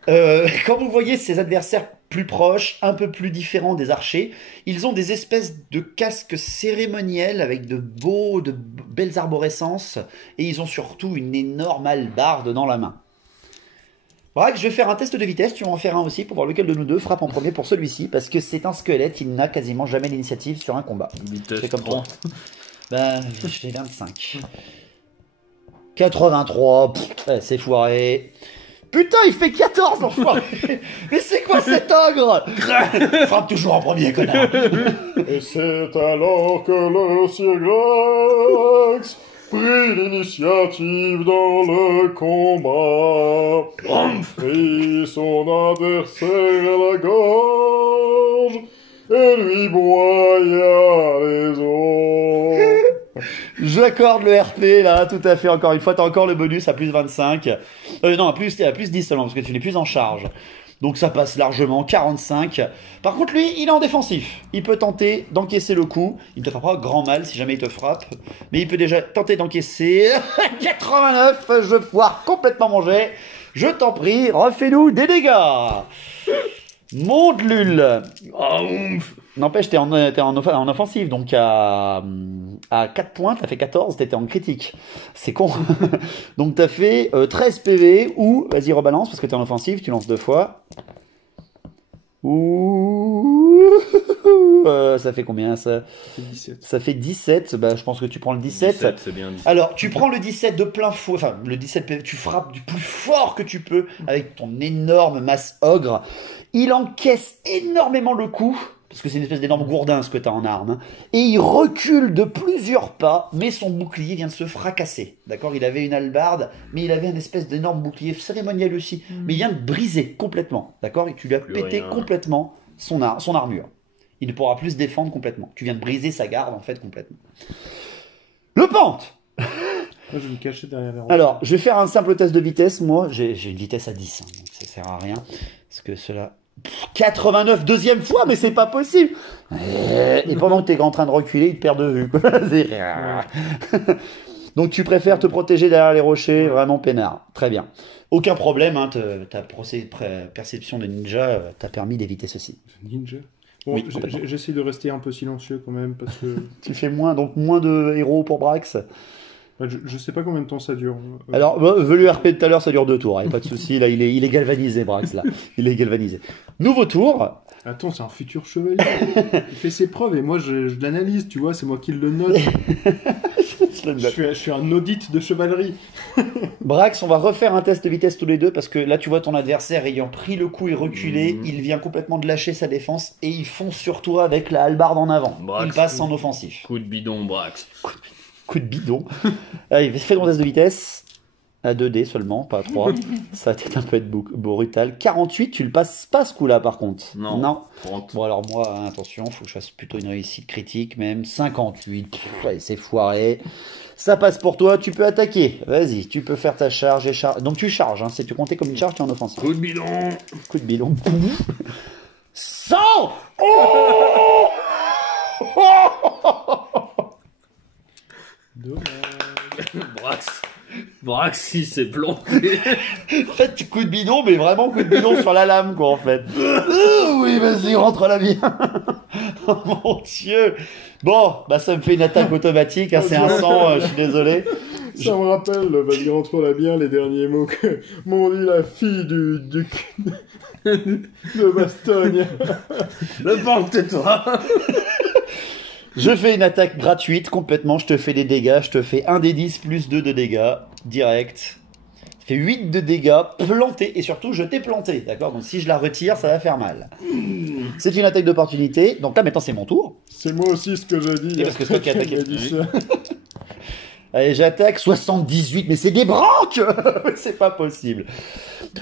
Quand vous voyez ces adversaires plus proches, un peu plus différents des archers, ils ont des espèces de casques cérémoniels avec de belles arborescences, et ils ont surtout une énorme hallebarde dans la main. Bref, je vais faire un test de vitesse, tu vas en faire un aussi pour voir lequel de nous deux frappe en premier pour celui-ci, parce que c'est un squelette, il n'a quasiment jamais l'initiative sur un combat. Vitesse C'est comme 3. toi. Ben, j'ai 25. 83, c'est foiré. Putain, il fait 14, l'enfoiré. Mais c'est quoi cet ogre? Frappe toujours en premier, connard. Et c'est alors que le Sirglax prit l'initiative dans le combat. Prit son adversaire à la gorge et lui broya les os. J'accorde le RP, là, tout à fait, encore une fois, t'as encore le bonus à plus 25. Non, t'es à plus 10 seulement, parce que tu n'es plus en charge. Donc ça passe largement, 45. Par contre, lui, il est en défensif. Il peut tenter d'encaisser le coup. Il ne te fera pas grand mal si jamais il te frappe. Mais il peut déjà tenter d'encaisser. 89, je foire complètement mon jet. Je t'en prie, refais-nous des dégâts. Monte Lul. N'empêche, t'es en offensive, donc à 4 points, t'as fait 14, t'étais en critique. C'est con. Donc t'as fait 13 PV, ou, vas-y rebalance, parce que t'es en offensive, tu lances 2 fois. Ouh, ça fait combien ça? 17. Ça fait 17, bah je pense que tu prends le 17. 17, c'est bien 17. Alors, tu prends le 17 de plein fouet, enfin, le 17 PV, tu frappes du plus fort que tu peux avec ton énorme masse ogre. Il encaisse énormément le coup, parce que c'est une espèce d'énorme gourdin ce que tu as en arme, hein. Et il recule de plusieurs pas, mais son bouclier vient de se fracasser. D'accord? Il avait une hallebarde, mais il avait une espèce d'énorme bouclier cérémoniel aussi, mais il vient de briser complètement. D'accord? Et tu lui as pété complètement son armure. Il ne pourra plus se défendre complètement. Tu viens de briser sa garde en fait complètement. Le pente! Moi, je vais me cacher derrière les rochers. Alors, je vais faire un simple test de vitesse. Moi, j'ai une vitesse à 10, hein, donc ça sert à rien. Parce que cela... 89 deuxième fois, mais c'est pas possible. Et pendant que tu es en train de reculer, il te perd de vue. Donc tu préfères te protéger derrière les rochers, vraiment peinard. Très bien. Aucun problème, hein, ta perception de ninja t'a permis d'éviter ceci. Ninja. Bon, Oui, j'essaie de rester un peu silencieux quand même, parce que Tu fais moins de héros pour Brax. je sais pas combien de temps ça dure. Alors, le RP de tout à l'heure, ça dure 2 tours. Hein, pas de souci, là, il est galvanisé, Brax. Là. Il est galvanisé. Nouveau tour. Attends, c'est un futur chevalier. Il fait ses preuves et moi je l'analyse, tu vois, c'est moi qui le note. Je suis un audit de chevalerie. Brax, on va refaire un test de vitesse tous les deux parce que là, tu vois ton adversaire ayant pris le coup et reculé, il vient complètement de lâcher sa défense et il fonce sur toi avec la hallebarde en avant. Brax, il passe en offensif. Coup de bidon, Brax. Coup de bidon. Allez, fais ton test de vitesse. À 2D seulement, pas à 3. Ça va peut-être un peu être brutal. 48, tu le passes pas ce coup-là par contre. Non. Bon alors moi, hein, attention, faut que je fasse plutôt une réussite critique même. 58, allez, c'est foiré. Ça passe pour toi, tu peux attaquer. Vas-y, tu peux faire ta charge. Donc tu charges, hein. Si tu comptais comme une charge, tu es en offensive. Coup de bidon. Coup de bidon. 100. Oh Brax, il s'est planté. En fait, coup de bidon, mais vraiment coup de bidon sur la lame, quoi, en fait. Oui, vas-y, rentre la bien. Oh mon Dieu. Bon, bah ça me fait une attaque automatique, hein, c'est un 100, je suis désolé. Ça me rappelle, vas-y, rentre-la bien, les derniers mots que m'ont dit la fille du duc de Bastogne. Le pente, tais-toi. Je fais une attaque gratuite, complètement, je te fais des dégâts, je te fais 1 des 10 plus 2 de dégâts, direct. Ça fait 8 de dégâts, planté, et surtout je t'ai planté, d'accord? Donc si je la retire, ça va faire mal. C'est une attaque d'opportunité, donc là maintenant c'est mon tour. C'est moi aussi ce que j'ai dit. Et parce que c'est toi qui as attaqué. Il a dit ça. Allez, j'attaque 78, mais c'est des branques. C'est pas possible.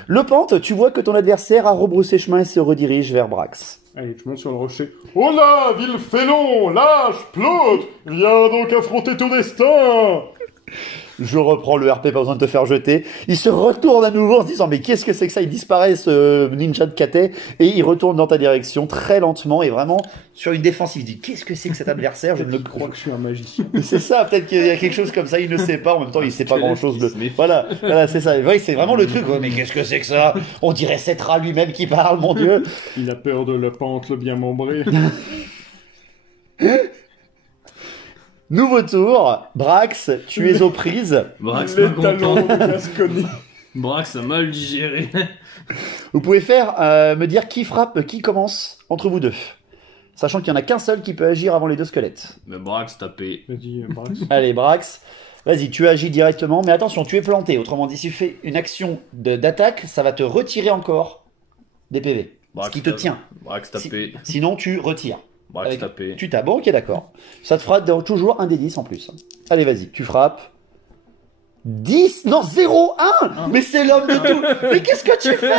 Le pente, tu vois que ton adversaire a rebroussé chemin et se redirige vers Brax. Allez, je monte sur le rocher. Oh là, vil félon, lâche, plote, viens donc affronter ton destin. Je reprends le RP, pas besoin de te faire jeter. Il se retourne à nouveau en se disant, mais qu'est-ce que c'est que ça? Il disparaît, ce ninja de Kate, et il retourne dans ta direction très lentement et vraiment sur une défensive. Il dit, qu'est-ce que c'est que cet adversaire? Je ne le crois que je suis un magicien. C'est ça, peut-être qu'il y a quelque chose comme ça, il ne sait pas, en même temps il sait pas grand chose de... Voilà, c'est ça. Oui, c'est vraiment le truc. Ouais, mais qu'est-ce que c'est que ça? On dirait Cetra lui-même qui parle, mon Dieu. Il a peur de la pente, le bien membré. Nouveau tour, Brax, tu es aux prises. Brax, Les pas talons content. de Gascogne. Brax a mal digéré. Vous pouvez faire, me dire qui frappe, qui commence entre vous deux. Sachant qu'il n'y en a qu'un seul qui peut agir avant les deux squelettes. Mais Brax tapé. Vas-y, Brax. Allez, Brax, vas-y, tu agis directement, mais attention, tu es planté. Autrement dit, si tu fais une action d'attaque, ça va te retirer encore des PV. Ce qui te tient. Brax tapé. Sinon, tu retires. Brax tapé. Tu tapes. Bon, ok, d'accord. Ça te fera toujours un des 10 en plus. Allez, vas-y, tu frappes. 10? Non, 0, 1. Mais c'est l'homme de tout. Mais qu'est-ce que tu fais?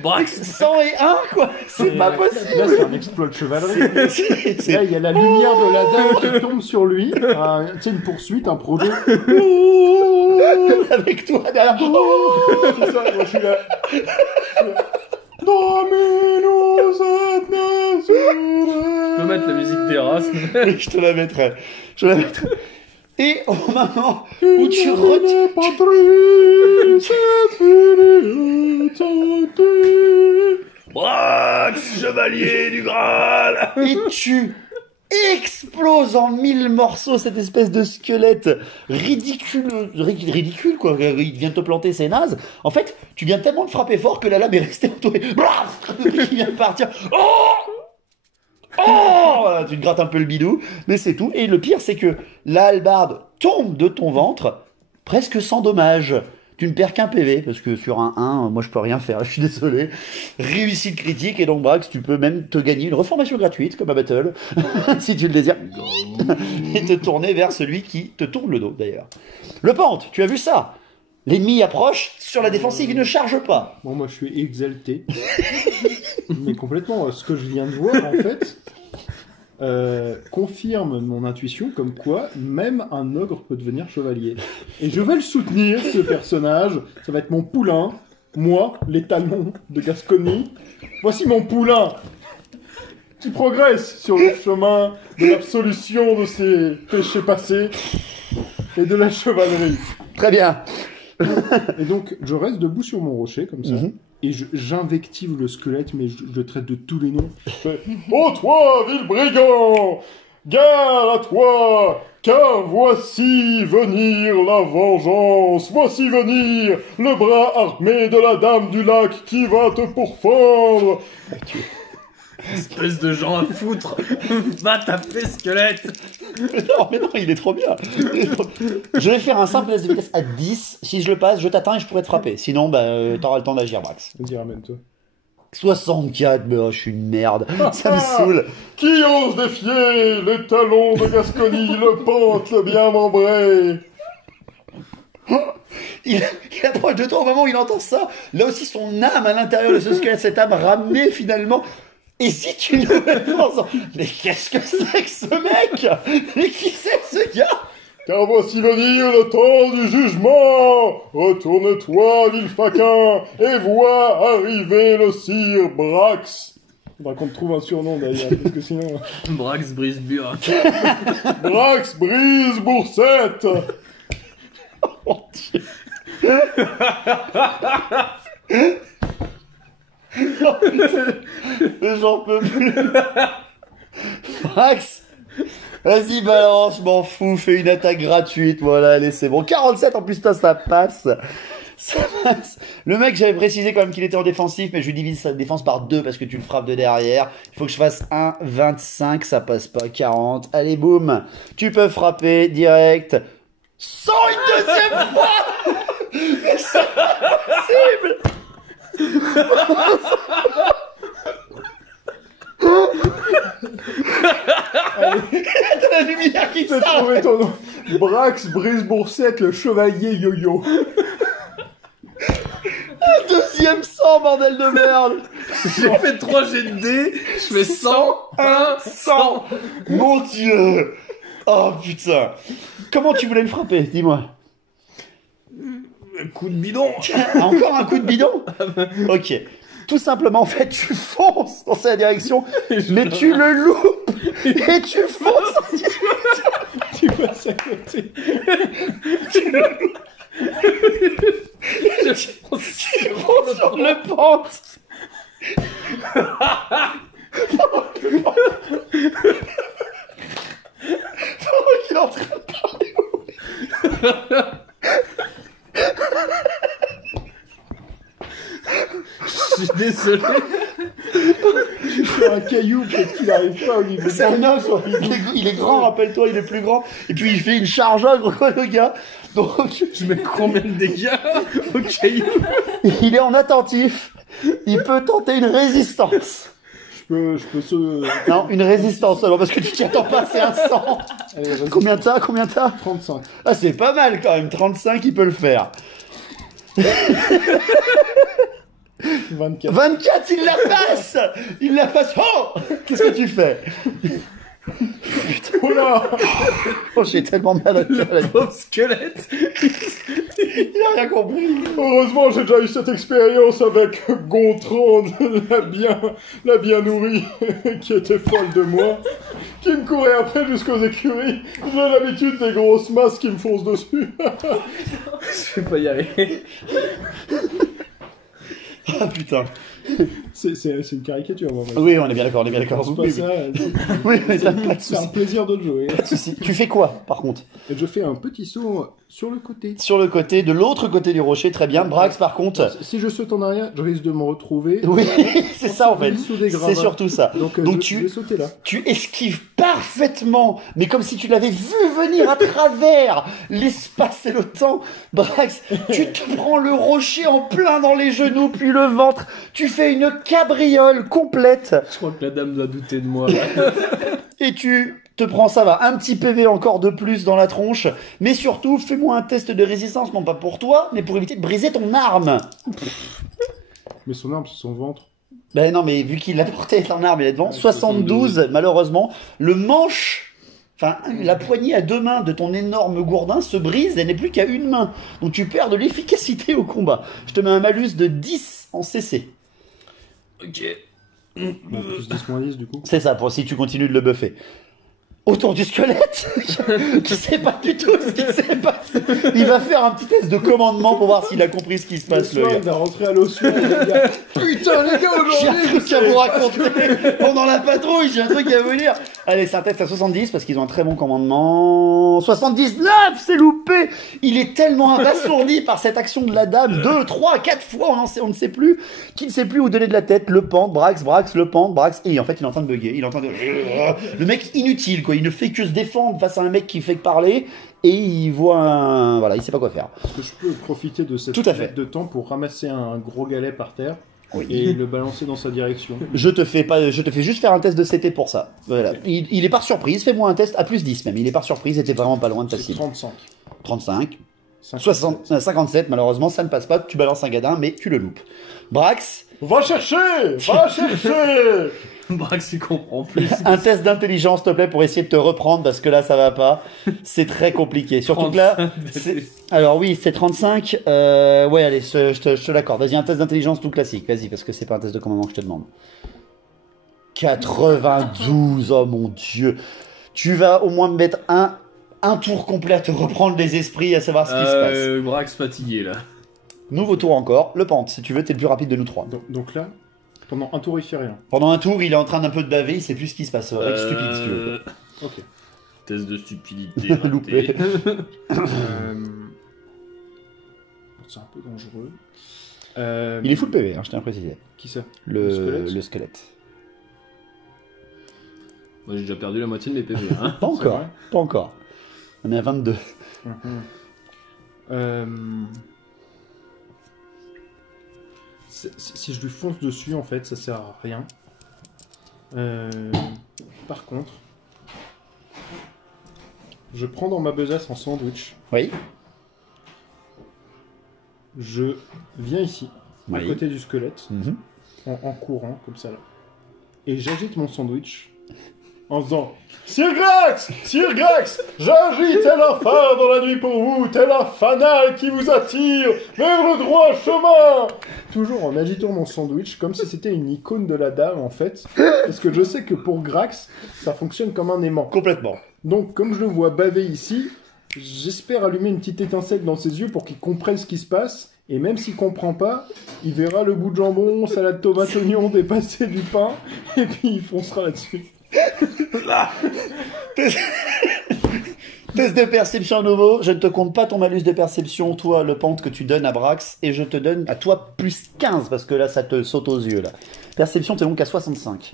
Brax. 100 et 1, quoi. C'est pas possible. Là, c'est un exploit de chevalerie. C'est- Là, il y a la lumière de la dame qui tombe sur lui. Tu sais, une poursuite, un projet. Avec toi derrière. C'est ça, moi je suis là. Dominus et Tu peux mettre la musique d'Erasme. Je te la mettrai. Et au moment où tu retires. Brax, chevalier du Graal. Et tu exploses en 1000 morceaux cette espèce de squelette ridicule quoi. Il vient de te planter, c'est naze. En fait, tu viens tellement de frapper fort que la lame est restée entourée. Blaf, il vient de partir. Oh, tu te grattes un peu le bidou, mais c'est tout. Et le pire, c'est que la hallebarde tombe de ton ventre presque sans dommage. Tu ne perds qu'un PV, parce que sur un 1, moi je peux rien faire, je suis désolé. Réussite critique, et donc Brax, tu peux même te gagner une reformation gratuite, comme à Battle, si tu le désires, et te tourner vers celui qui te tourne le dos, d'ailleurs. Le Pente, tu as vu ça? L'ennemi approche, sur la défensive, il ne charge pas. Bon, moi je suis exalté. Mais complètement, ce que je viens de voir, en fait, confirme mon intuition comme quoi même un ogre peut devenir chevalier. Et je vais le soutenir, ce personnage. Ça va être mon poulain. Moi, les talons de Gasconie. Voici mon poulain qui progresse sur le chemin de l'absolution de ses péchés passés et de la chevalerie. Très bien. Et donc, je reste debout sur mon rocher, comme ça. Et j'invective le squelette, mais je le traite de tous les noms. Je fais, oh toi, vil brigand, gare à toi, car voici venir la vengeance, voici venir le bras armé de la dame du lac qui va te pourfendre. Espèce de gens à foutre. Va taper squelette. Mais non, il est trop bien. Je vais faire un simple test de vitesse à 10. Si je le passe, je t'atteins et je pourrais te frapper. Sinon, t'auras le temps d'agir, Brax. Vas-y, ramène-toi. 64, mais je suis une merde. Ça me saoule. Qui ose défier les talons de Gasconie, le Pente, le bien membré? Il approche de toi au moment où il entend ça. Là aussi, son âme à l'intérieur de ce squelette, cette âme ramenée finalement. Et si tu ne... Mais qu'est-ce que c'est que ce mec? Mais qui c'est ce gars? Car voici venir le temps du jugement. Retourne-toi, vil faquin, et vois arriver le sire Brax. Faudra qu'on te trouve un surnom d'ailleurs, parce que sinon... Brax Brisburg. Brax brise Boursette. Oh mon Dieu. Oh, j'en peux plus. Brax, vas-y balance, je m'en fous, fais une attaque gratuite, voilà, allez c'est bon. 47 en plus toi ça passe. Ça passe. Le mec j'avais précisé quand même qu'il était en défensif, mais je lui divise sa défense par 2 parce que tu le frappes de derrière. Il faut que je fasse 1, 25, ça passe pas, 40. Allez boum, tu peux frapper direct. Sans une deuxième fois. Mais c'est impossible. T'as la lumière qui J'ai sort. trouvé ton nom. Brax brise Boursette, le chevalier yo-yo. Deuxième sang, bordel de merde. J'ai fait 3 jets de dés. Je fais 100, 1, 100. Mon Dieu. Oh putain. Comment tu voulais le frapper, dis-moi. Coup de bidon. Encore un coup de bidon. Ok. Tout simplement, en fait, tu fonces dans sa direction, mais tu le loupes et tu fonces. Tu passes à côté. Tu fonces sur le Pente. Il est en train de parler. Je suis désolé. Sur un caillou, peut-être qu'il n'arrive pas au niveau. C'est un os, il est grand, rappelle-toi, il est plus grand. Et puis il fait une charge ogre, quoi, le gars. Donc, Je mets combien de dégâts au caillou? il est en attentif. Il peut tenter une résistance. Je peux se... Non, une résistance seulement, parce que tu t'y attends pas, c'est un 100. Allez, vas-y. Combien t'as? 35. Ah, c'est pas mal quand même, 35, il peut le faire. 24. 24, il la passe. Il la passe. Oh, qu'est-ce que tu fais? Oh là! Oh, j'ai tellement mal à la tête. Pauvre squelette. Il a rien compris. Heureusement, j'ai déjà eu cette expérience avec Gontran, la bien nourrie, qui était folle de moi, qui me courait après jusqu'aux écuries. J'ai l'habitude des grosses masses qui me foncent dessus. Je vais pas y arriver. Ah putain. C'est une caricature, moi. Oui, on est bien d'accord, Je pense pas Oui, ça. oui, mais t'as C'est pas de c'est un souci. plaisir de le jouer. Pas de souci. Tu fais quoi, par contre? Et je fais un petit saut sur le côté. Sur le côté, de l'autre côté du rocher, très bien. Brax, par contre... Si je saute en arrière, je risque de me retrouver. Oui, c'est ça, en fait. Sous des C'est gravats. surtout ça. Donc, je vais sauter là. Tu esquives parfaitement, mais comme si tu l'avais vu venir à travers l'espace et le temps. Brax, tu te prends le rocher en plein dans les genoux, puis le ventre. Tu fais une cabriole complète Je crois que la dame doit douter de moi. et tu te prends, ça va, un petit PV encore de plus dans la tronche. Mais surtout, fais-moi un test de résistance, non pas pour toi, mais pour éviter de briser ton arme. Mais son arme, c'est son ventre. Ben non, mais vu qu'il l'a porté ton arme, il est devant. 72, malheureusement. Le manche, enfin, la poignée à deux mains de ton énorme gourdin se brise, elle n'est plus qu'à une main. Donc tu perds de l'efficacité au combat. Je te mets un malus de 10 en CC. Ok. Bon, plus 10 moins 10 du coup. C'est ça, pour si tu continues de le buffer. Autour du squelette, qui sait pas du tout ce qui s'est passé. Il va faire un petit test de commandement pour voir s'il a compris ce qui se passe, le gars. Il va rentrer à l'ossuaire. Putain, les gars, J'ai un aujourd'hui. truc à vous raconter pendant la patrouille, j'ai un truc à vous dire. Allez, c'est un test à 70 parce qu'ils ont un très bon commandement. 79, c'est loupé. Il est tellement abasourdi par cette action de la dame, 2, 3, 4 fois, on ne sait plus, qu'il ne sait plus où donner de la tête. Le pente, Brax, le pente, Brax. Et en fait, il est en train de bugger. Il est en train de... Le mec inutile, quoi. Il ne fait que se défendre face à un mec qui fait que parler. Et il voit un... Voilà, il sait pas quoi faire. Est-ce que je peux profiter de cette Tout à fait. fenêtre de temps pour ramasser un gros galet par terre Oui. et le balancer dans sa direction? Je te fais juste faire un test de CT pour ça. Voilà. Il est par surprise, fais-moi un test à plus 10 même. Il est par surprise, était vraiment pas loin de ta C'est cible. 35. 35, 57. 57, malheureusement, ça ne passe pas. Tu balances un gadin, mais tu le loupes. Brax, Va chercher! Va chercher! Brax, il comprend plus. un test d'intelligence, s'il te plaît, pour essayer de te reprendre, parce que là, ça va pas. C'est très compliqué. Surtout que là, alors oui, c'est 35. Ouais, allez, je te l'accorde. Vas-y, un test d'intelligence tout classique. Vas-y, parce que c'est pas un test de commandement que je te demande. 92, oh mon Dieu. Tu vas au moins me mettre un tour complet à te reprendre les esprits, à savoir ce qui se passe. Brax fatigué là. Nouveau tour encore. Le pente, si tu veux, t'es le plus rapide de nous trois. Donc là, pendant un tour, il fait rien. Pendant un tour, il est en train d'un peu de baver, il sait plus ce qui se passe. Avec stupide, si tu veux. Ok. Test de stupidité. raté. Loupé. C'est un peu dangereux. Il est full PV, hein, je tiens à préciser. Qui ça? Le squelette. Moi j'ai déjà perdu la moitié de mes PV. Hein. Pas encore, vrai pas encore. On est à 22. Si je lui fonce dessus, en fait, ça sert à rien. Par contre, je prends dans ma besace un sandwich. Oui. Je viens ici, à Oui. côté du squelette, Mhm. en courant, comme ça là. Et j'agite mon sandwich en faisant Sir Grax! Sir Grax! J'agite tel un phare dans la nuit pour vous, tel un fanal qui vous attire vers le droit chemin! Toujours en agitant mon sandwich, comme si c'était une icône de la dame en fait. Parce que je sais que pour Grax, ça fonctionne comme un aimant. Complètement. Donc, comme je le vois baver ici, j'espère allumer une petite étincelle dans ses yeux pour qu'il comprenne ce qui se passe. Et même s'il comprend pas, il verra le bout de jambon, salade tomate oignon dépasser du pain, et puis il foncera là-dessus. Test de perception nouveau. Je ne te compte pas ton malus de perception, toi, le pente que tu donnes à Brax, et je te donne à toi plus 15, parce que là, ça te saute aux yeux, là. Perception, t'es donc à 65.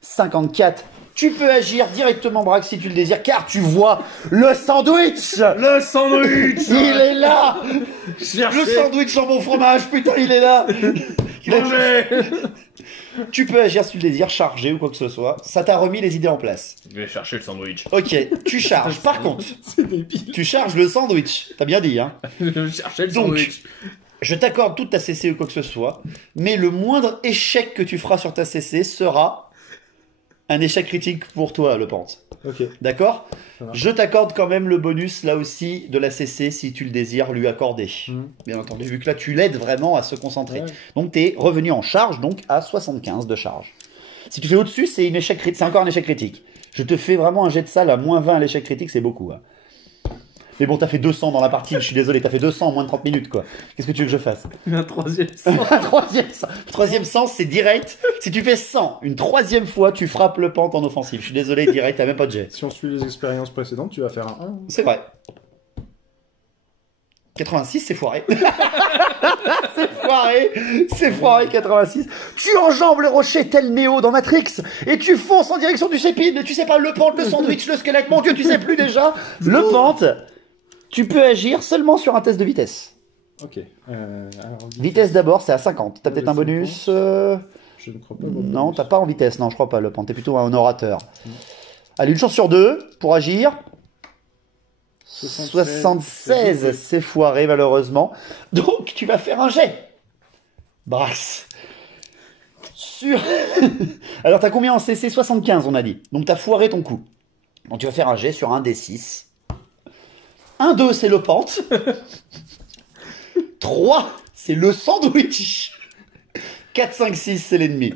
54. Tu peux agir directement, Brax, si tu le désires, car tu vois le sandwich. Le sandwich. Il est là. Cherchez. Le sandwich jambon fromage, putain, il est là. Mangez. Tu peux agir si tu le désires, charger ou quoi que ce soit. Ça t'a remis les idées en place. Je vais chercher le sandwich. Ok, tu charges. Par contre, C'est débile. tu charges le sandwich. T'as bien dit, hein. Je vais chercher le Donc, sandwich. Je t'accorde toute ta CC ou quoi que ce soit, mais le moindre échec que tu feras sur ta CC sera un échec critique pour toi, le pente. Ok. D'accord? Ça marche. Je t'accorde quand même le bonus, là aussi, de la CC, si tu le désires lui accorder. Mhm. Bien entendu, vu que là, tu l'aides vraiment à se concentrer. Ouais. Donc, t'es revenu en charge, donc à 75 de charge. Si tu fais au-dessus, c'est c'est encore un échec critique. Je te fais vraiment un jet de salle à -20 à l'échec critique, c'est beaucoup. Hein. Mais bon, t'as fait 200 dans la partie, je suis désolé, t'as fait 200 en moins de 30 minutes, quoi. Qu'est-ce que tu veux que je fasse? Un troisième sang. Un troisième sens, c'est direct. Si tu fais 100, une troisième fois, tu frappes le pente en offensive. Je suis désolé, direct, t'as même pas de jet. Si on suit les expériences précédentes, tu vas faire un 1. C'est vrai. 86, c'est foiré. C'est foiré 86. Tu enjambes le rocher tel Néo dans Matrix et tu fonces en direction du sépide. Tu sais pas, le pente, le sandwich, le squelette, mon dieu, tu sais plus déjà. Le pente, tu peux agir seulement sur un test de vitesse. Ok. Alors, Vitesse d'abord, c'est à 50. T'as peut-être un 50. bonus Je ne crois pas. Non, t'as pas en vitesse, non, je crois pas, le pente. T'es plutôt un orateur. Allez, une chance sur deux pour agir. 76, c'est foiré malheureusement. Donc tu vas faire un jet. Brax. Sur. Alors t'as combien en CC? 75 on a dit. Donc t'as foiré ton coup. Donc tu vas faire un jet sur un D6. 1, 2 c'est le pente. 3 c'est le sandwich. 4, 5, 6 c'est l'ennemi.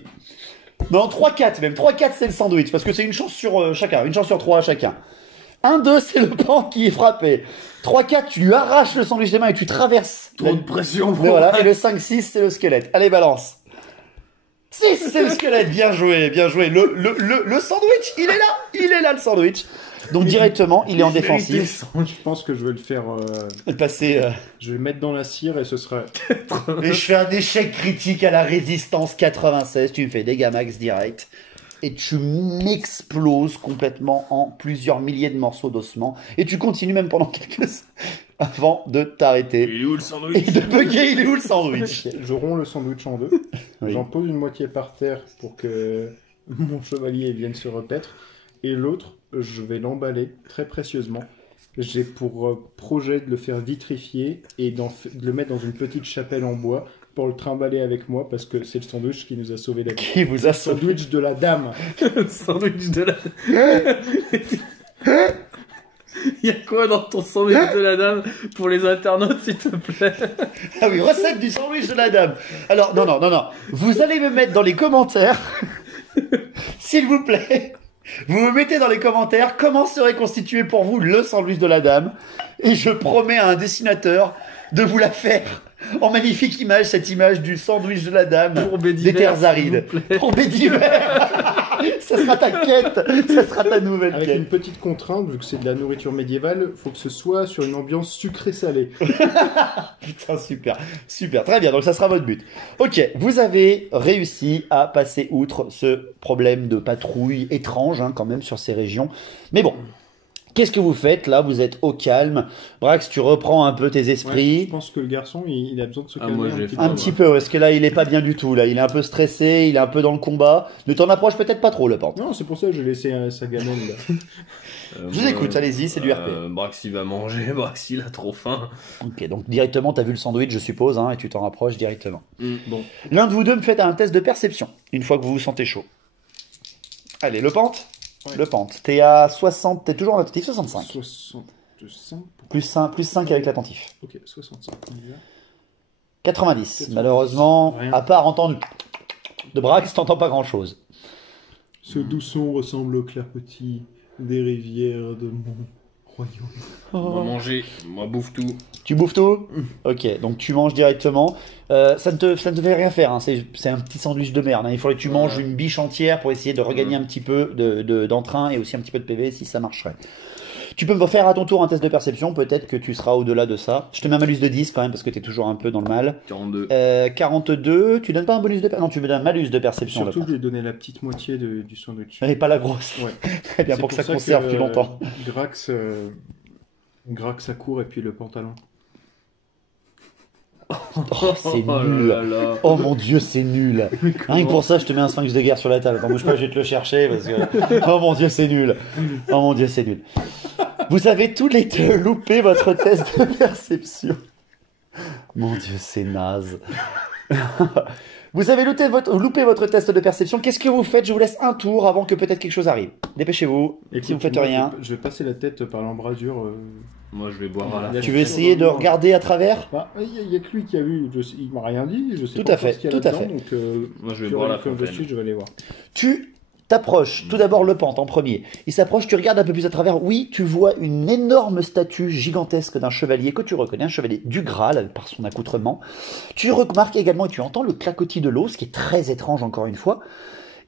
Non, 3, 4 même. 3, 4 c'est le sandwich. Parce que c'est une chance sur chacun. Une chance sur 3 à chacun. 1, 2, c'est le pente qui est frappé. 3, 4, tu lui arraches le sandwich des mains et tu traverses. Trop de pression. Mais voilà. Et le 5, 6, c'est le squelette. Allez, balance. 6, c'est le squelette. Bien joué, bien joué. Le sandwich, il est là le sandwich. Donc directement, il est en défensif. Je pense que je vais le faire. Passer. Je vais le mettre dans la cire et ce sera. Et je fais un échec critique à la résistance 96. Tu me fais dégâts max direct. Et tu m'exploses complètement en plusieurs milliers de morceaux d'ossement. Et tu continues même pendant quelques avant de t'arrêter. Il est où le sandwich? Et de bugger, il est où le sandwich? Je romps le sandwich en deux. Oui. J'en pose une moitié par terre pour que mon chevalier vienne se repaître. Et l'autre, je vais l'emballer très précieusement. J'ai pour projet de le faire vitrifier et de le mettre dans une petite chapelle en bois pour le trimballer avec moi parce que c'est le sandwich qui nous a sauvé la vie. Qui vous a sauvé? Sandwich de la dame. Sandwich de la... Il y a quoi dans ton sandwich de la dame pour les internautes, s'il te plaît? Ah oui, recette du sandwich de la dame. Alors, non. Vous allez me mettre dans les commentaires, s'il vous plaît. Vous me mettez dans les commentaires comment serait constitué pour vous le sandwich de la dame. Et je promets à un dessinateur de vous la faire en magnifique image, cette image du sandwich de la dame des terres arides. Courbet d'hiver. Ça sera ta quête, ça sera ta nouvelle Avec quête. une petite contrainte, vu que c'est de la nourriture médiévale, faut que ce soit sur une ambiance sucrée-salée. Putain, super, très bien, donc ça sera votre but. Ok, vous avez réussi à passer outre ce problème de patrouille étrange, quand même, sur ces régions. Mais bon, qu'est-ce que vous faites là? Vous êtes au calme. Brax, tu reprends un peu tes Ouais, esprits. je pense que le garçon, il a besoin de se Ah, calmer moi, un j'ai petit faim, Un peu. petit peu, parce que là, il est pas bien du tout. Là, il est un peu stressé, il est un peu dans le combat. Ne t'en approche peut-être pas trop, le pente. Non, c'est pour ça que j'ai laissé sa gamelle là. Je vous écoute, allez-y, c'est du RP. Brax, il va manger. Brax, il a trop faim. Ok, donc directement, t'as vu le sandwich, je suppose, et tu t'en rapproches directement. Bon, L'un de vous deux me fait un test de perception, une fois que vous vous sentez chaud. Allez, le pente. Ouais. Le pente. T'es à 60, t'es toujours en attentif, 65. 65. Plus 5 avec l'attentif. Ok, 65. on y va. 90. Malheureusement, Rien. à part entendre de Brax, t'entends pas grand-chose. Ce doux son ressemble au clapotis des rivières de mon royaume. On va manger. Moi, bouffe tout. Tu bouffes tout? Ok, donc tu manges directement. Ça ne te fait rien faire, hein. C'est un petit sandwich de merde, hein. Il faudrait que tu manges une biche entière pour essayer de regagner un petit peu d'entrain et aussi un petit peu de PV si ça marcherait. Tu peux me faire à ton tour un test de perception, peut-être que tu seras au-delà de ça. Je te mets un malus de 10 quand même parce que t'es toujours un peu dans le mal. 42. 42, tu donnes pas un bonus de perception? Non, tu me donnes un malus de perception. Surtout, là. je lui ai donné la petite moitié du sandwich. Et pas la grosse. Ouais. Très bien, C'est pour que ça conserve plus longtemps. Grax accourt et puis le pantalon. Oh, c'est Oh nul. là là. Oh mon dieu, c'est nul. Rien que pour ça, je te mets un sphinx de guerre sur la table. Attends, bouge pas, je vais te le chercher parce que. Oh mon dieu, c'est nul. Oh mon dieu, c'est nul. Vous avez tous les deux loupé votre test de perception. Mon dieu, c'est naze. Vous avez loupé votre test de perception. Qu'est-ce que vous faites? Je vous laisse un tour avant que peut-être quelque chose arrive. Dépêchez-vous. Si vous faites moi, rien. je vais passer la tête par l'embrasure. Moi, je vais boire à la Il y a Tu veux essayer de regarder à travers? Bah, il y a que lui qui a vu. Il m'a rien dit. Je sais Tout pas à fait, encore ce qu'il y a tout à là-dedans, fait. Donc, Moi, je vais sur boire la comme je fontaine. suis, je vais aller voir. Tu T'approches, tout d'abord le pente en premier. Il s'approche, tu regardes un peu plus à travers. Oui, tu vois une énorme statue gigantesque d'un chevalier que tu reconnais, un chevalier du Graal par son accoutrement. Tu remarques également et tu entends le clacotis de l'eau, ce qui est très étrange encore une fois.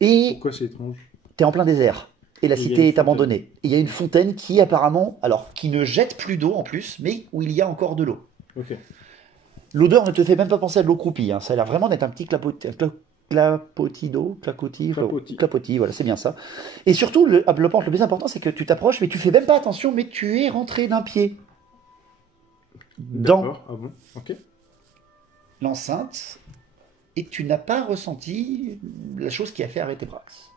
Et Pourquoi c'est étrange? t'es en plein désert. Et la Et il y a cité une est fontaine. abandonnée. Et il y a une fontaine qui apparemment, alors qui ne jette plus d'eau en plus, mais où il y a encore de l'eau. Ok. L'odeur ne te fait même pas penser à de l'eau croupie. Ça a l'air vraiment d'être un petit clapotis d'eau, clapotis, voilà, c'est bien ça. Et surtout, le plus important, c'est que tu t'approches, mais tu fais même pas attention, mais tu es rentré d'un pied dans D'accord. Ah bon? Ok. l'enceinte et tu n'as pas ressenti la chose qui a fait arrêter Brax.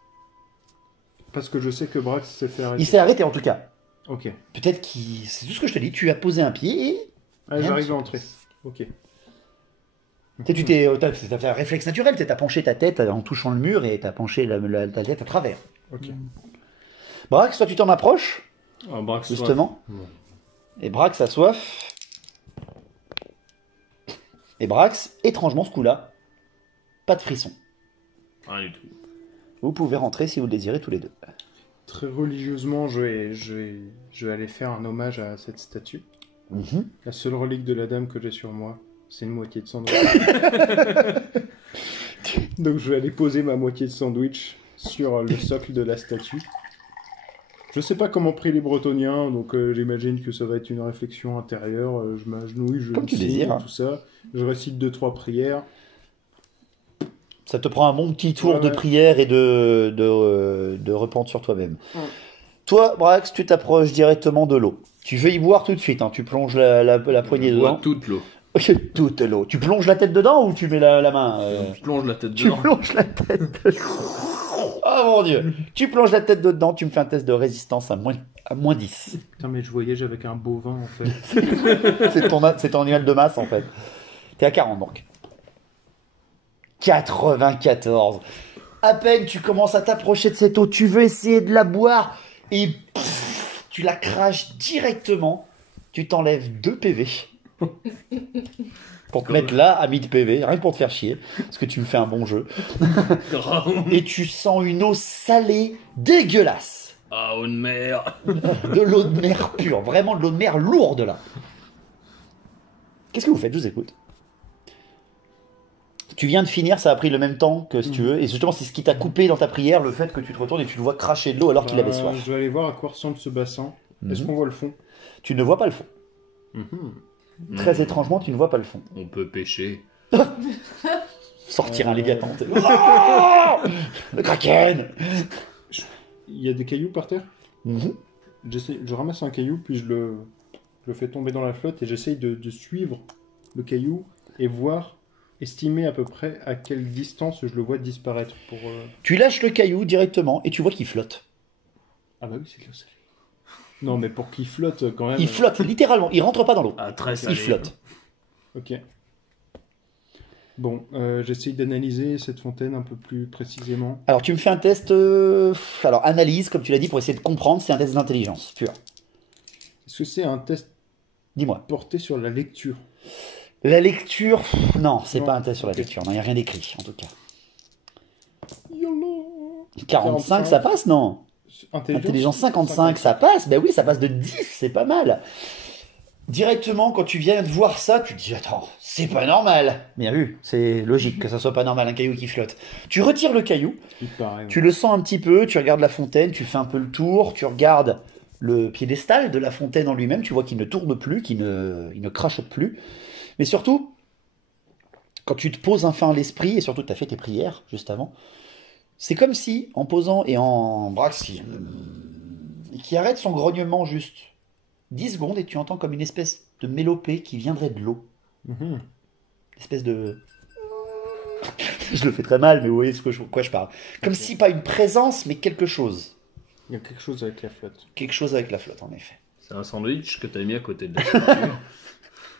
Parce que je sais que Brax s'est fait arrêter. Il s'est arrêté en tout cas. Ok. Peut-être qu'il... C'est tout ce que je te dis. Tu as posé un pied et... Ah, Rien j'arrive ne à se entrer. Ok. t'as fait un réflexe naturel. T'as penché ta tête en touchant le mur et t'as penché ta tête à travers. Ok. Brax, toi tu t'en approches, Ah, Brax, justement. Ouais. Et Brax a soif. Et Brax, étrangement ce coup-là, pas de frisson. Rien du tout. Vous pouvez rentrer si vous le désirez tous les deux. Très religieusement, je vais aller faire un hommage à cette statue. Mhm. La seule relique de la dame que j'ai sur moi, c'est une moitié de sandwich. Donc je vais aller poser ma moitié de sandwich sur le socle de la statue. Je sais pas comment prient les Bretoniens, donc j'imagine que ça va être une réflexion intérieure. Je m'agenouille, je Comme tu signe, désires, hein. tout ça. Je récite 2-3 prières. Ça te prend un bon petit tour Ouais, de ouais. prière et de repente sur toi-même. Ouais. Toi, Brax, tu t'approches directement de l'eau. Tu veux y boire tout de suite, hein. Tu plonges la poignée Je bois dedans. toute l'eau. Toute l'eau. Tu plonges la tête dedans ou tu mets la main Je plonge la tête Tu dedans. plonges la tête dedans. Oh mon dieu. Tu plonges la tête dedans, tu me fais un test de résistance à moins 10. Putain, mais je voyage avec un bovin en fait. C'est ton animal de masse en fait. T'es à 40 donc. 94. À peine tu commences à t'approcher de cette eau, tu veux essayer de la boire et pff, tu la craches directement. Tu t'enlèves 2 PV. Pour te mettre là à 1000 PV, rien que pour te faire chier, parce que tu me fais un bon jeu. Et tu sens une eau salée dégueulasse. Ah, eau de mer. De l'eau de mer pure, vraiment de l'eau de mer lourde là. Qu'est-ce que vous faites? Je vous écoute. Tu viens de finir, ça a pris le même temps que si tu veux, et justement c'est ce qui t'a coupé dans ta prière, le fait que tu te retournes et tu le vois cracher de l'eau alors qu'il avait soif. Je vais aller voir à quoi ressemble ce bassin. Est-ce Mhm. qu'on voit le fond? Tu ne vois pas le fond. Mhm. Très étrangement, tu ne vois pas le fond. On peut pêcher. Sortir un léviathan. t'es- Oh le kraken. Il y a des cailloux par terre? Mhm. Je ramasse un caillou, puis je le fais tomber dans la flotte et j'essaye de suivre le caillou et voir, estimer à peu près à quelle distance je le vois disparaître pour... Tu lâches le caillou directement et tu vois qu'il flotte. Ah bah oui, c'est de l'eau salée. Non, mais pour qu'il flotte quand même... Il flotte littéralement, il rentre pas dans l'eau. Ah, très Il salé. flotte. Ok. Bon, j'essaye d'analyser cette fontaine un peu plus précisément. Alors tu me fais un test, alors analyse comme tu l'as dit pour essayer de comprendre, c'est un test d'intelligence pur. Est-ce que c'est un test Dis-moi. porté sur la lecture? La lecture, non, c'est Non. pas un test sur la Ok. lecture, non, il n'y a rien d'écrit en tout cas. YOLO 45 ça passe, non? Intelligence 55 ça passe, ben oui ça passe de 10, c'est pas mal. Directement quand tu viens de voir ça, tu te dis attends, c'est pas normal. Bien vu, c'est logique que ça soit pas normal un caillou qui flotte. Tu retires le caillou, Il paraît. tu le sens un petit peu, tu regardes la fontaine, tu fais un peu le tour, tu regardes le piédestal de la fontaine en lui-même, tu vois qu'il ne tourne plus, il ne crachote plus. Mais surtout, quand tu te poses enfin l'esprit, et surtout que tu as fait tes prières juste avant, c'est comme si, en posant et en Brax qui arrête son grognement juste 10 secondes et tu entends comme une espèce de mélopée qui viendrait de l'eau. Mhm. Une espèce de... Je le fais très mal, mais vous voyez de quoi je parle. Comme si pas une présence, mais quelque chose. Il y a quelque chose avec la flotte. Quelque chose avec la flotte, en effet. C'est un sandwich que t'as mis à côté de la statue.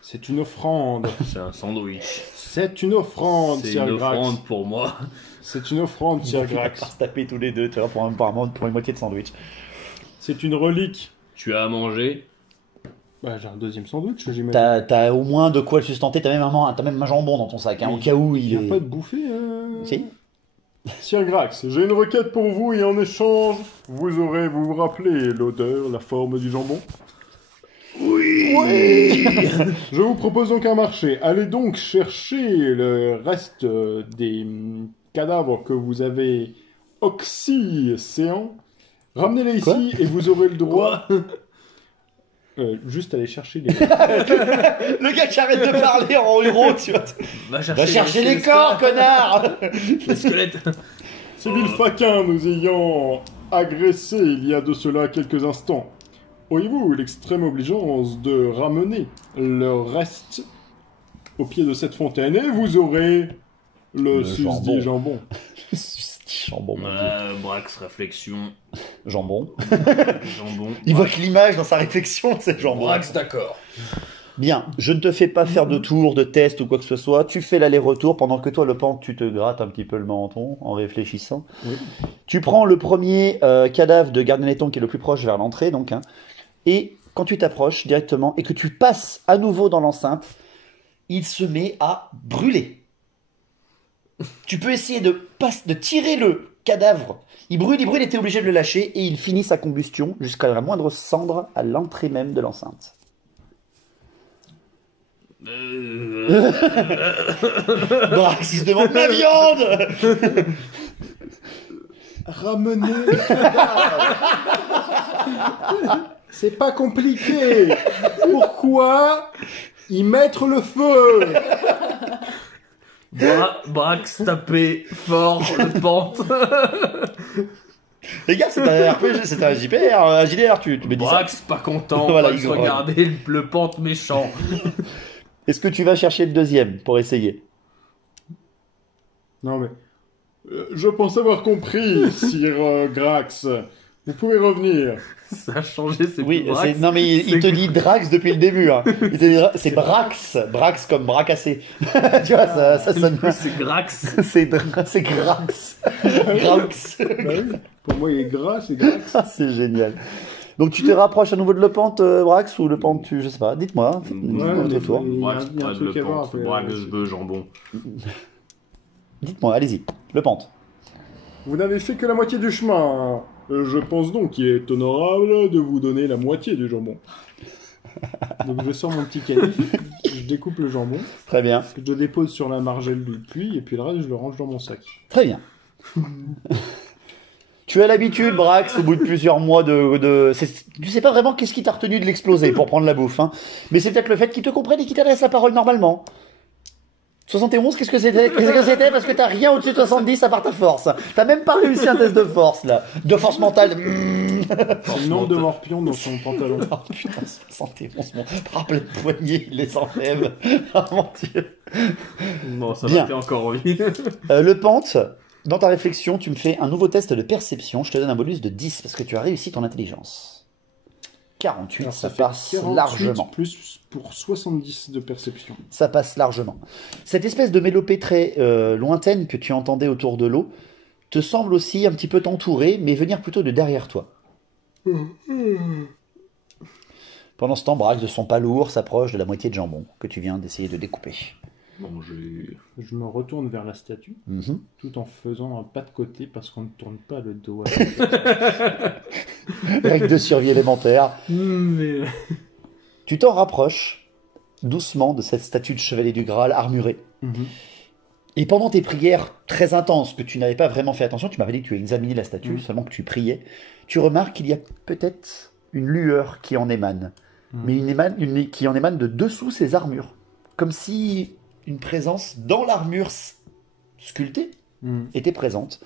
C'est une offrande. C'est un sandwich. C'est une offrande, C'est Sir une Grax. offrande pour moi. C'est une offrande, Ils Sir vont finir Grax. par se taper tous les deux, tu vois, pour une moitié de sandwich. C'est une relique. Tu as à manger. Bah, j'ai un deuxième sandwich, j'imagine. T'as au moins de quoi le sustenter, t'as même un jambon dans ton sac, hein, Oui. au cas où Il il n'y a est... pas de bouffer Si. Sir Grax, j'ai une requête pour vous et en échange, vous vous rappelez l'odeur, la forme du jambon? Oui. Je vous propose donc un marché. Allez donc chercher le reste des cadavres que vous avez oxy-séants. Ramenez-les Quoi ici et vous aurez le droit... juste aller chercher les... Le gars qui arrête de parler en héros, tu vois. Va chercher les corps, connard. Les squelettes. Ces villes faquins nous ayant agressés il y a de cela quelques instants. Auriez-vous l'extrême obligeance de ramener le reste au pied de cette fontaine et vous aurez le susdit jambon. Jambon. Brax, réflexion. Jambon. Jambon. Il voit que l'image dans sa réflexion, c'est jambon. Brax, d'accord. Bien, je ne te fais pas faire de tour, de test ou quoi que ce soit. Tu fais l'aller-retour pendant que toi, le pan, tu te grattes un petit peu le menton en réfléchissant. Oui. Tu prends le premier cadavre de Gardenetton qui est le plus proche vers l'entrée, donc, hein, et quand tu t'approches directement et que tu passes à nouveau dans l'enceinte, il se met à brûler. Tu peux essayer de tirer le cadavre. Il brûle, et tu es obligé de le lâcher et il finit sa combustion jusqu'à la moindre cendre à l'entrée même de l'enceinte. Brax, il se demande ma viande. Ramener le cadavre. C'est pas compliqué. Pourquoi y mettre le feu? Brax tapé fort le pente. Les gars, c'est un RPG, c'est un JPR, un JDR, tu me dis ça. Brax pas content, Voilà, Brax il regardez le pente méchant. Est-ce que tu vas chercher le deuxième pour essayer? Non mais... je pense avoir compris, Sir Grax. Vous pouvez revenir. Ça a changé, c'est Oui, plus Brax. non mais il te dit Drax depuis le début. Hein. Il te dit, c'est Brax, Brax comme bras cassé. Tu vois, ça sonne bien. C'est Grax. C'est Grax. Grax. Bah oui, pour moi il est gras, c'est Grax. Ah, c'est génial. Donc tu te rapproches à nouveau de Le Pente, Brax, ou Le Pente, je sais pas. Dites-moi. Dites-moi votre tour. Brax, il y a un pas de truc le à voir, pente. après, Brax, bœuf, jambon. Dites-moi, allez-y. Le Pente. Vous n'avez fait que la moitié du chemin. Je pense donc qu'il est honorable de vous donner la moitié du jambon. Donc je sors mon petit canif, je découpe le jambon, Très bien. je le dépose sur la margelle du puits et puis le reste je le range dans mon sac. Très bien. Tu as l'habitude, Brax, au bout de plusieurs mois tu sais pas vraiment qu'est-ce qui t'a retenu de l'exploser pour prendre la bouffe, hein. Mais c'est peut-être le fait qu'il te comprenne et qu'il t'adresse la parole normalement. 71, qu'est-ce que c'était? Parce que t'as rien au-dessus de 70 à part ta force. T'as même pas réussi un test de force, là. De force mentale. C'est le nombre de morpions dans son pantalon. Oh putain, 71, mon rappel de poignet, il les enlève. Oh mon dieu. Bon, ça Bien. m'a fait encore envie. Le Pente, dans ta réflexion, tu me fais un nouveau test de perception. Je te donne un bonus de 10 parce que tu as réussi ton intelligence. 48, Alors, ça fait passe 48 largement. plus pour 70 de perception. Ça passe largement. Cette espèce de mélopée très lointaine que tu entendais autour de l'eau te semble aussi un petit peu t'entourer, mais venir plutôt de derrière toi. Pendant ce temps, Brax, de son pas lourd, s'approche de la moitié de jambon que tu viens d'essayer de découper. Manger. Je me retourne vers la statue, Mhm. tout en faisant un pas de côté parce qu'on ne tourne pas le dos. Règle de survie élémentaire. Mais... Tu t'en rapproches doucement de cette statue de chevalier du Graal armurée. Mhm. Et pendant tes prières très intenses, que tu n'avais pas vraiment fait attention, tu m'avais dit que tu examinais la statue, seulement que tu priais, tu remarques qu'il y a peut-être une lueur qui en émane, mais qui en émane de dessous ses armures. Comme si une présence dans l'armure sculptée était présente.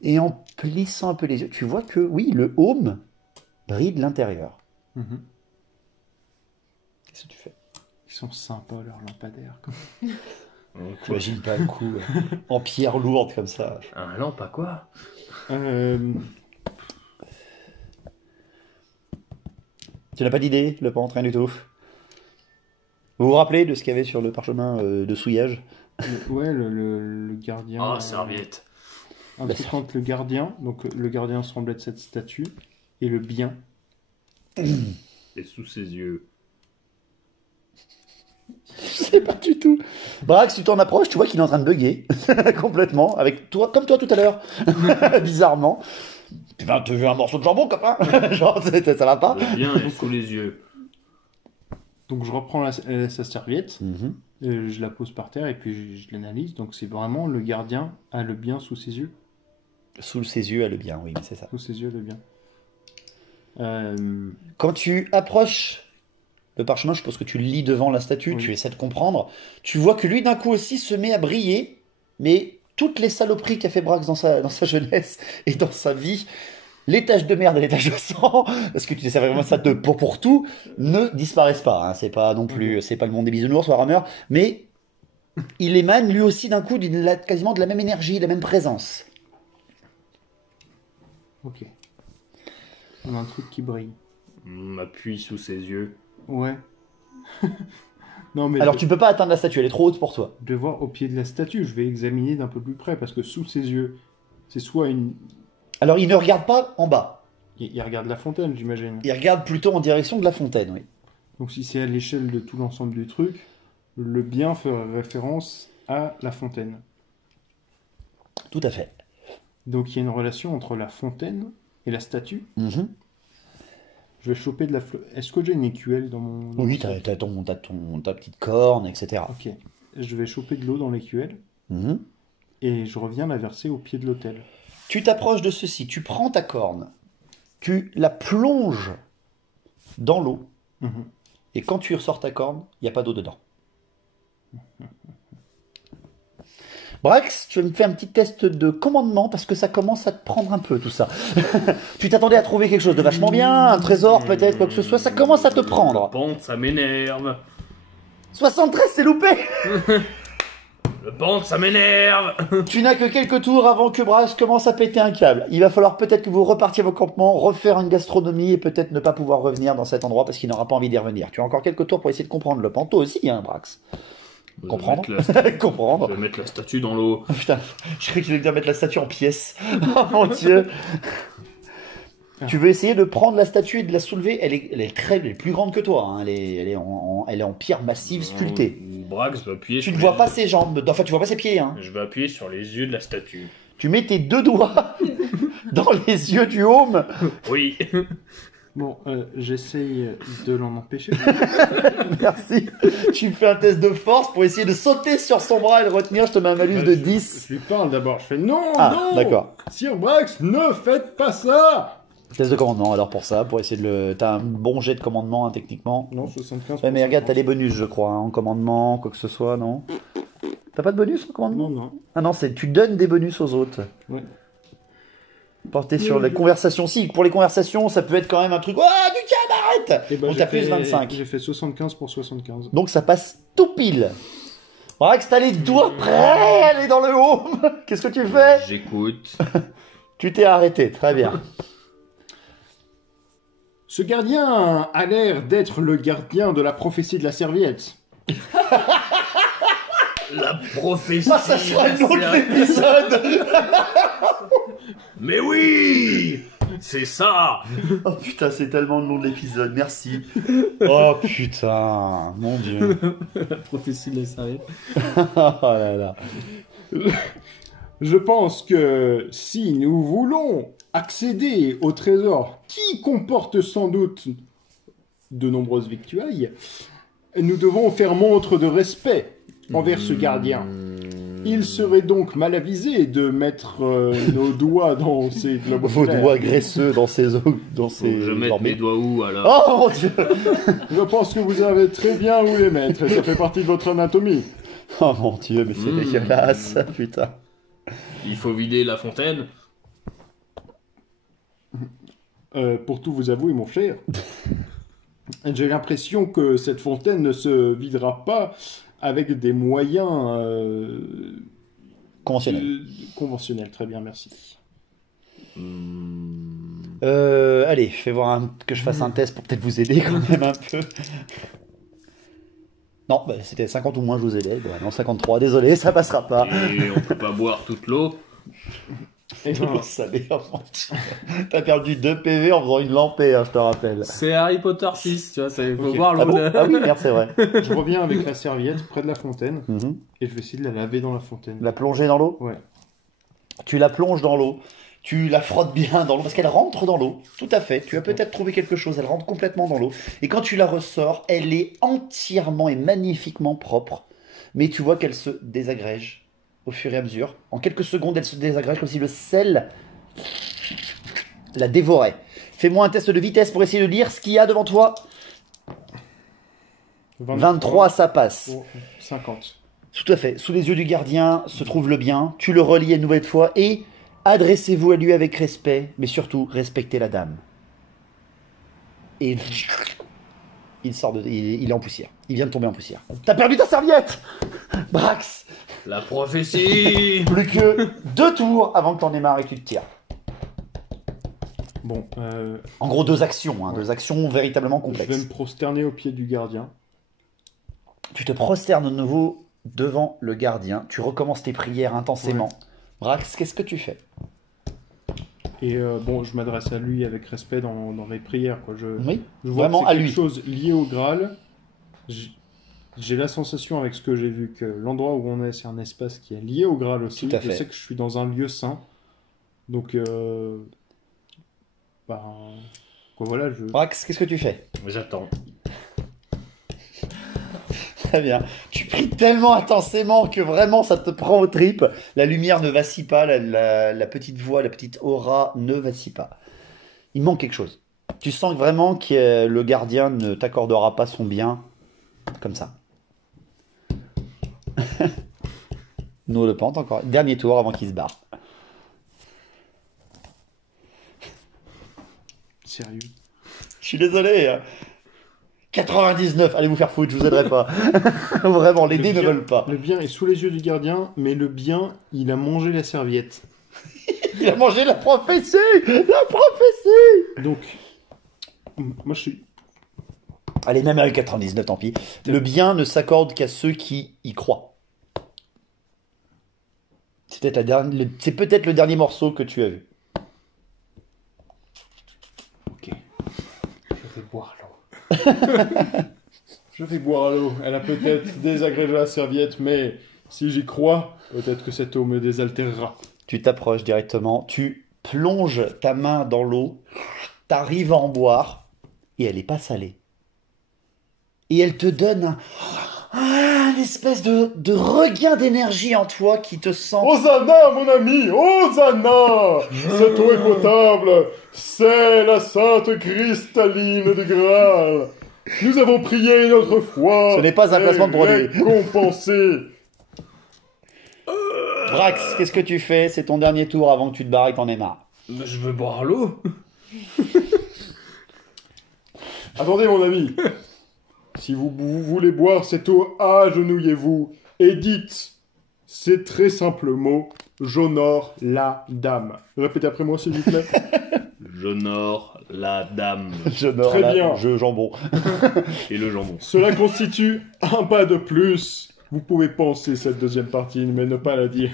Et en plissant un peu les yeux, tu vois que, oui, le haume brille de l'intérieur. Mhm. Qu'est-ce que tu fais? Ils sont sympas leurs lampadaires. T'imagines pas le coup, en pierre lourde comme ça. Un lampe à quoi? Tu n'as pas d'idée, le Pente, rien du tout. Vous vous rappelez de ce qu'il y avait sur le parchemin de souillage? Ouais, le gardien. Ah, serviette. Un truc entre le gardien, donc le gardien semblait de cette statue, et le bien. Et sous ses yeux. sais pas du tout. Brax, tu t'en approches, tu vois qu'il est en train de bugger complètement, avec toi, comme toi tout à l'heure, bizarrement. Tu veux un morceau de jambon, copain? Genre, ça va pas? Le bien est sous les yeux. Donc je reprends sa serviette, Mhm. je la pose par terre et puis je l'analyse. Donc c'est vraiment le gardien a le bien sous ses yeux. Sous ses yeux, elle est bien, oui, mais c'est ça. Sous ses yeux, le bien. Quand tu approches le parchemin, je suppose que tu le lis devant la statue, Oui. tu essaies de comprendre. Tu vois que lui, d'un coup aussi, se met à briller, mais toutes les saloperies qu'a fait Brax dans sa jeunesse et dans sa vie, les taches de merde et les taches de sang, parce que tu sais vraiment ça pour tout, ne disparaissent pas. Hein. C'est pas non plus, c'est pas le monde des bisounours ou rameurs, mais il émane lui aussi d'un coup quasiment de la même énergie, de la même présence. Ok. On a un truc qui brille. M'appuie sous ses yeux. Ouais. Non mais Alors tu peux pas atteindre la statue, elle est trop haute pour toi. je vais voir au pied de la statue, je vais examiner d'un peu plus près parce que sous ses yeux, c'est soit une... Alors il ne regarde pas en bas, Il regarde la fontaine, j'imagine. il regarde plutôt en direction de la fontaine, oui. Donc si c'est à l'échelle de tout l'ensemble du truc, le bien ferait référence à la fontaine. Tout à fait. Donc il y a une relation entre la fontaine et la statue. Mhm. Je vais choper de la fleur. Est-ce que j'ai une écuelle dans mon... Oui, t'as ta petite corne, etc. Ok. Je vais choper de l'eau dans l'écuelle Mhm. et je reviens la verser au pied de l'autel. Tu t'approches de ceci, tu prends ta corne, tu la plonges dans l'eau, Mhm. et quand tu ressors ta corne, il n'y a pas d'eau dedans. Brax, tu vas me faire un petit test de commandement parce que ça commence à te prendre un peu tout ça. Tu t'attendais à trouver quelque chose de vachement bien, un trésor peut-être, quoi que ce soit, ça commence à te prendre. Le pente, ça m'énerve. 73, c'est loupé. Le pente, ça m'énerve. Tu n'as que quelques tours avant que Brax commence à péter un câble. Il va falloir peut-être que vous repartiez à vos campements, refaire une gastronomie et peut-être ne pas pouvoir revenir dans cet endroit parce qu'il n'aura pas envie d'y revenir. Tu as encore quelques tours pour essayer de comprendre le panto aussi, hein, Brax. Je vais Comprendre. mettre la- Comprendre. Je vais mettre la statue dans l'eau. Oh, putain, je croyais que tu allais dire mettre la statue en pièces. Oh mon dieu. Tu veux essayer de prendre la statue et de la soulever. Elle est plus grande que toi. Hein. Elle est en pierre massive sculptée. Brax va appuyer Tu sur ne vois les- pas ses jambes. Enfin, tu vois pas ses pieds. Hein. Je vais appuyer sur les yeux de la statue. Tu mets tes deux doigts dans les yeux du home. Oui. Bon, j'essaye de l'en empêcher. Merci. Tu fais un test de force pour essayer de sauter sur son bras et le retenir. Je te mets un malus de 10. Je lui parle d'abord, je fais non, Ah, non d'accord. Sir Brax, ne faites pas ça. Test de commandement alors pour ça, pour essayer de le... T'as un bon jet de commandement hein, techniquement. Non, 75. Ouais, mais regarde, t'as les bonus je crois, hein, en commandement, quoi que ce soit, non? T'as pas de bonus en commandement? Non, non. Ah non, tu donnes des bonus aux autres. Ouais. Porté sur les conversations. Si, pour les conversations, ça peut être quand même un truc. Ah, du calme, arrête! Et ben, Donc t'as plus 25. J'ai fait 75 pour 75. Donc ça passe tout pile. Brax, t'as les doigts prêts à aller dans le home. Qu'est-ce que tu fais? J'écoute. Tu t'es arrêté, très bien. Ce gardien a l'air d'être le gardien de la prophétie de la serviette. La prophétie. Ah, ça sera le nom de l'épisode. Mais oui, c'est ça. Oh putain, c'est tellement le nom de l'épisode, merci. Oh putain, mon dieu. La prophétie de la serviette. Oh là là. Je pense que si nous voulons accéder au trésor qui comporte sans doute de nombreuses victuailles, nous devons faire montre de respect envers ce gardien. Il serait donc mal avisé de mettre nos doigts dans ces globes Vos oculaires. doigts graisseux dans ses os, dans Faut que ses je mette orbites. mes doigts où alors? Oh mon dieu. Je pense que vous savez très bien où les mettre, et ça fait partie de votre anatomie. Oh mon dieu, mais c'est dégueulasse, putain. Il faut vider la fontaine. Pour tout vous avouer, mon cher, j'ai l'impression que cette fontaine ne se videra pas avec des moyens Conventionnel. conventionnels. Très bien, merci. Allez, fais voir que je fasse un test pour peut-être vous aider quand même un peu. Non, bah, c'était 50 ou moins, je vous aidais. Bon, non, 53, désolé, ça passera pas. Et on peut pas boire toute l'eau. Et De l'eau ben, salée en mentir. T'as perdu 2 PV en faisant une lampée, hein, je te rappelle. C'est Harry Potter 6, tu vois, il faut Ok. voir Ah l'eau. bon? Ah oui, merde, c'est vrai. je reviens avec la serviette près de la fontaine Mhm. et je vais essayer de la laver dans la fontaine. La plonger dans l'eau? Ouais. Tu la plonges dans l'eau, tu la frottes bien dans l'eau, parce qu'elle rentre dans l'eau, tout à fait. Tu as peut-être trouvé quelque chose, elle rentre complètement dans l'eau. Et quand tu la ressors, elle est entièrement et magnifiquement propre. Mais tu vois qu'elle se désagrège au fur et à mesure. En quelques secondes, elle se désagrège comme si le sel la dévorait. Fais-moi un test de vitesse pour essayer de lire ce qu'il y a devant toi. 23, ça passe. Oh, 50. Tout à fait. Sous les yeux du gardien se trouve le bien. Tu le relis une nouvelle fois et adressez-vous à lui avec respect, mais surtout respectez la dame. Et il sort il est en poussière. Il vient de tomber en poussière. T'as perdu ta serviette, Brax. La prophétie. Plus que 2 tours avant que t'en aies marre et que tu te tires. Bon, En gros, 2 actions, hein, Ouais. 2 actions véritablement je vais complexes. me prosterner au pied du gardien. Tu te prosternes de nouveau devant le gardien. Tu recommences tes prières intensément. Brax, qu'est-ce que tu fais? Et bon, je m'adresse à lui avec respect dans mes prières, quoi. Oui, Je vois vraiment que c'est à quelque lui. chose lié au Graal. J'ai la sensation avec ce que j'ai vu que l'endroit où on est, c'est un espace qui est lié au Graal aussi. Tout à Je fait. sais que je suis dans un lieu saint. Donc, ben, quoi, voilà, Brax, qu'est-ce que tu fais? J'attends. Très bien. Tu pries tellement intensément que vraiment ça te prend aux tripes. La lumière ne vacille pas, la petite voix, la petite aura ne vacille pas. Il manque quelque chose. Tu sens vraiment que le gardien ne t'accordera pas son bien comme ça. Nous le pente encore. Dernier tour avant qu'il se barre. Sérieux. Je suis désolé. hein. 99, allez vous faire foutre, je vous aiderai pas. Vraiment, les Le dés ne bien- veulent pas. Le bien est sous les yeux du gardien, mais le bien, il a mangé la serviette. Il a mangé la prophétie. La prophétie. Donc, moi je suis. Allez, même avec 99, tant pis. Le bien ne s'accorde qu'à ceux qui y croient. C'est peut-être le dernier morceau que tu as vu. Ok. Je vais boire l'eau. Je vais boire l'eau. Elle a peut-être désagrégé la serviette, mais si j'y crois, peut-être que cette eau me désaltérera. Tu t'approches directement, tu plonges ta main dans l'eau, t'arrives à en boire, et elle n'est pas salée. Et elle te donne un espèce de regain d'énergie en toi qui te sent... Hosanna, mon ami, Hosanna! Cette eau est potable, c'est la sainte cristalline du Graal. Nous avons prié notre foi. Ce n'est pas un placement de produit. Récompensé. Brax, qu'est-ce que tu fais? C'est ton dernier tour avant que tu te barres et que t'en aies marre. Je veux boire l'eau. Attendez, mon ami. Si vous voulez boire cette eau, agenouillez-vous et dites ces très simples mots. J'honore la dame. Répétez après moi, s'il vous plaît. J'honore la dame J'honore Très la- bien. jeu jambon. et le jambon. Cela constitue un pas de plus. Vous pouvez penser cette deuxième partie, mais ne pas la dire.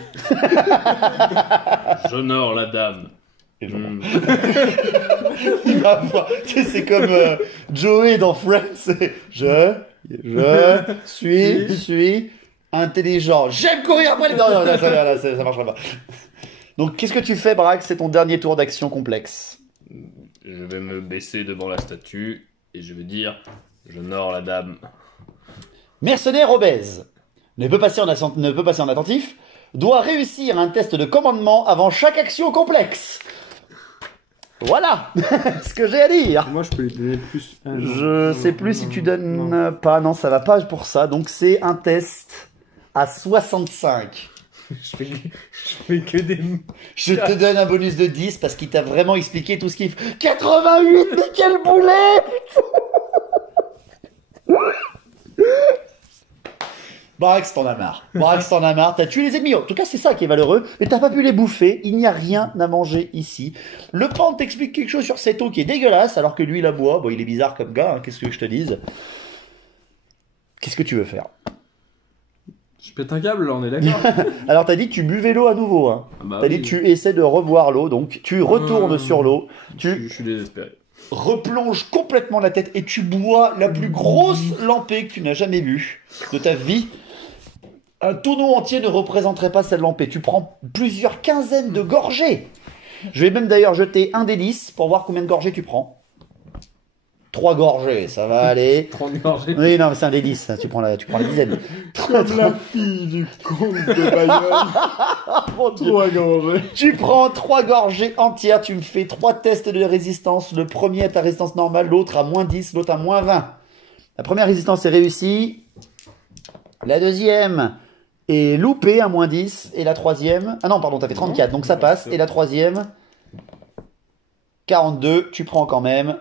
J'honore la dame. Et le jambon. Mm. Il va voir. Tu sais, c'est comme Joey dans Friends. C'est je suis intelligent. J'aime courir après les... Non, non, ça marchera pas. Donc, qu'est-ce que tu fais, Brax? C'est ton dernier tour d'action complexe. Je vais me baisser devant la statue et je vais dire j'honore la dame. Mercenaire obèse. Ne peut passer en attentif. Doit réussir un test de commandement avant chaque action complexe. Voilà ce que j'ai à dire. Moi, je peux lui donner plus. Je sais plus si tu donnes pas. Non, ça va pas pour ça. Donc c'est un test à 65. Je fais que des... Je te donne un bonus de 10 parce qu'il t'a vraiment expliqué tout ce qu'il faut. 88, mais quel boulet, putain. Brax, t'en as marre. Brax, t'en as marre. T'as tué les ennemis. En tout cas, c'est ça qui est valeureux. Mais t'as pas pu les bouffer. Il n'y a rien à manger ici. Le pan t'explique quelque chose sur cette eau qui est dégueulasse, alors que lui, la boit. Bon, il est bizarre comme gars. Hein, qu'est-ce que je te dise? Qu'est-ce que tu veux faire? Je pète un câble là, on est d'accord. Alors t'as dit que tu buvais l'eau à nouveau. Hein. Ah bah T'as oui. dit que tu essaies de reboire l'eau, donc tu retournes sur l'eau, tu Je suis désespéré. replonges complètement la tête et tu bois la plus grosse lampée que tu n'as jamais vue de ta vie. Un tonneau entier ne représenterait pas cette lampée. Tu prends plusieurs quinzaines de gorgées. Je vais même d'ailleurs jeter un délice pour voir combien de gorgées tu prends. 3 gorgées, ça va aller. 30 gorgées. Oui, non, mais c'est un délice, ça. Tu prends la dizaine. Comme la fille du comte de Bayonne. Mon Dieu. 3 gorgées. Tu prends 3 gorgées entières, tu me fais 3 tests de résistance. Le premier à ta résistance normale, l'autre à moins 10, l'autre à moins 20. La première résistance est réussie. La deuxième est loupée à moins 10. Et la troisième... Ah non, pardon, t'as fait 34, donc ça passe. Et la troisième... 42, tu prends quand même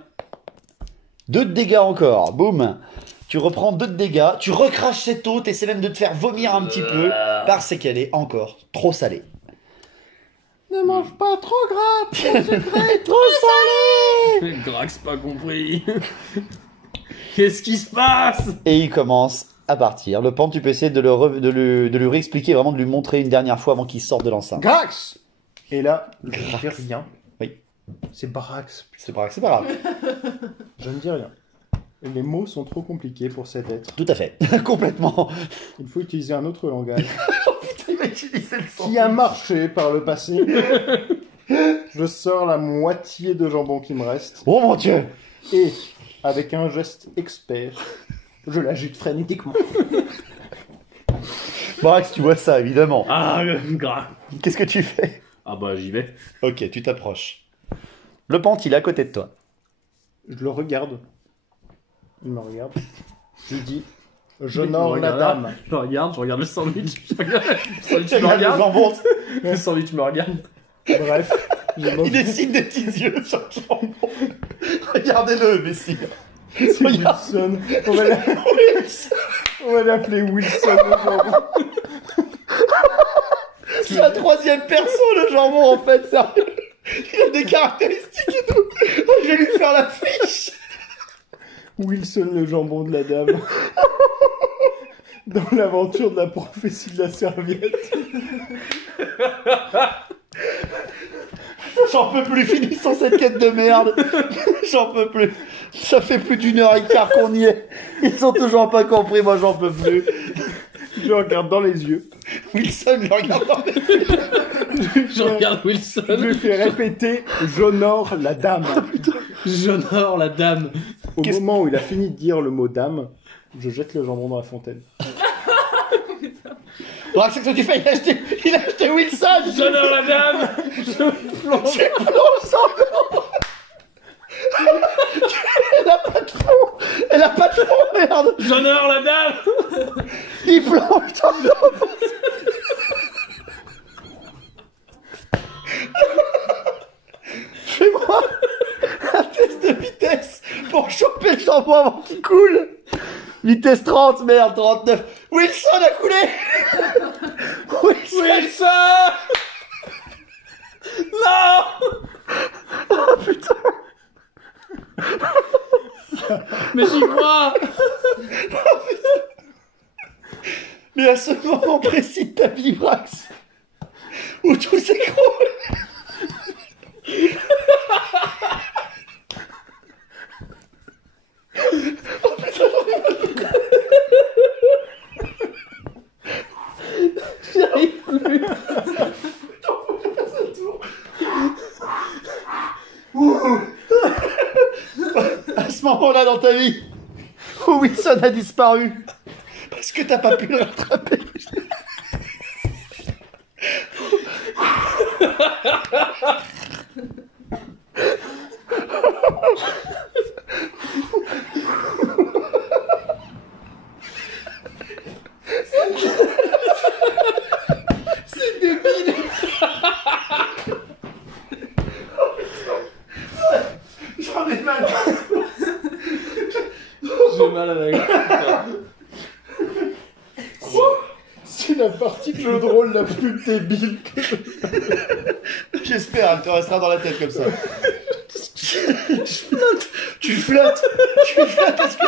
2 de dégâts encore. Boum. Tu reprends 2 de dégâts. Tu recraches cette eau. T'essaies même de te faire vomir un petit peu. Parce qu'elle est encore trop salée. Ne mange pas trop gras, trop sucré. Trop salée. Grax pas compris. Qu'est-ce qui se passe? Et il commence à partir. Le pan, tu peux essayer de lui réexpliquer, vraiment de lui montrer une dernière fois avant qu'il sorte de l'enceinte. Grax. Et là, je ne dis rien. Oui. C'est Brax. C'est pas grave. Je ne dis rien. Les mots sont trop compliqués pour cet être. Tout à fait. Complètement. Il faut utiliser un autre langage Il va utiliser le son. qui a marché par le passé. Je sors la moitié de jambon qui me reste Oh mon Dieu. et, avec un geste expert, je l'agite frénétiquement. Brax, tu vois ça, évidemment. Ah, gras. Qu'est-ce que tu fais? Ah bah j'y vais. Ok, tu t'approches. Le pant, il est à côté de toi. Je le regarde. Il me regarde. Je lui dis, Je j'honore la regarde, dame. Je regarde le sandwich. Je regarde le sandwich, me Regarde le regarde. jambon. Le sandwich me regarde. Bref, j'ai Il mangé. dessine des petits yeux sur le jambon. Regardez-le, messieurs. C'est Regarde. Wilson. On va l'appeler Wilson le jambon. C'est la troisième perso, le jambon, en fait, sérieux. Il a des caractéristiques et tout. Je vais lui faire la fiche. Wilson le jambon de la dame. Dans l'aventure de la prophétie de la serviette. J'en peux plus, finissons cette quête de merde. J'en peux plus. Ça fait plus d'1h15 qu'on y est. Ils ont toujours pas compris, moi j'en peux plus. Je regarde dans les yeux. Wilson, je regarde dans les yeux. Je regarde Je Wilson. lui fais répéter j'honore la dame. J'honore la dame. Au moment où il a fini de dire le mot dame, je jette le jambon dans la fontaine. Donc, c'est ce que tu fais, il a acheté Wilson. J'honore la dame. Tu plonges encore. Elle a pas de fond. Elle a pas de fond, merde. J'honore la dame. Il plonge dans l'eau. Fais-moi un test de vitesse pour choper le jambon avant qu'il coule. Vitesse 30, merde, 39. Wilson a coulé. Wilson. Wilson. Non. Oh putain. Mais j'y crois. Mais à ce moment précis de ta vie, Brax, où tout s'écroule. Oh putain, J'y arrive plus. à ce moment-là dans ta vie, où Wilson a disparu, parce que t'as pas pu le rattraper. C'est débile. J'en ai mal. J'ai mal à la gorge. C'est la partie jeu de rôle la plus débile que je... J'espère, elle te restera dans la tête comme ça. Tu flottes parce que...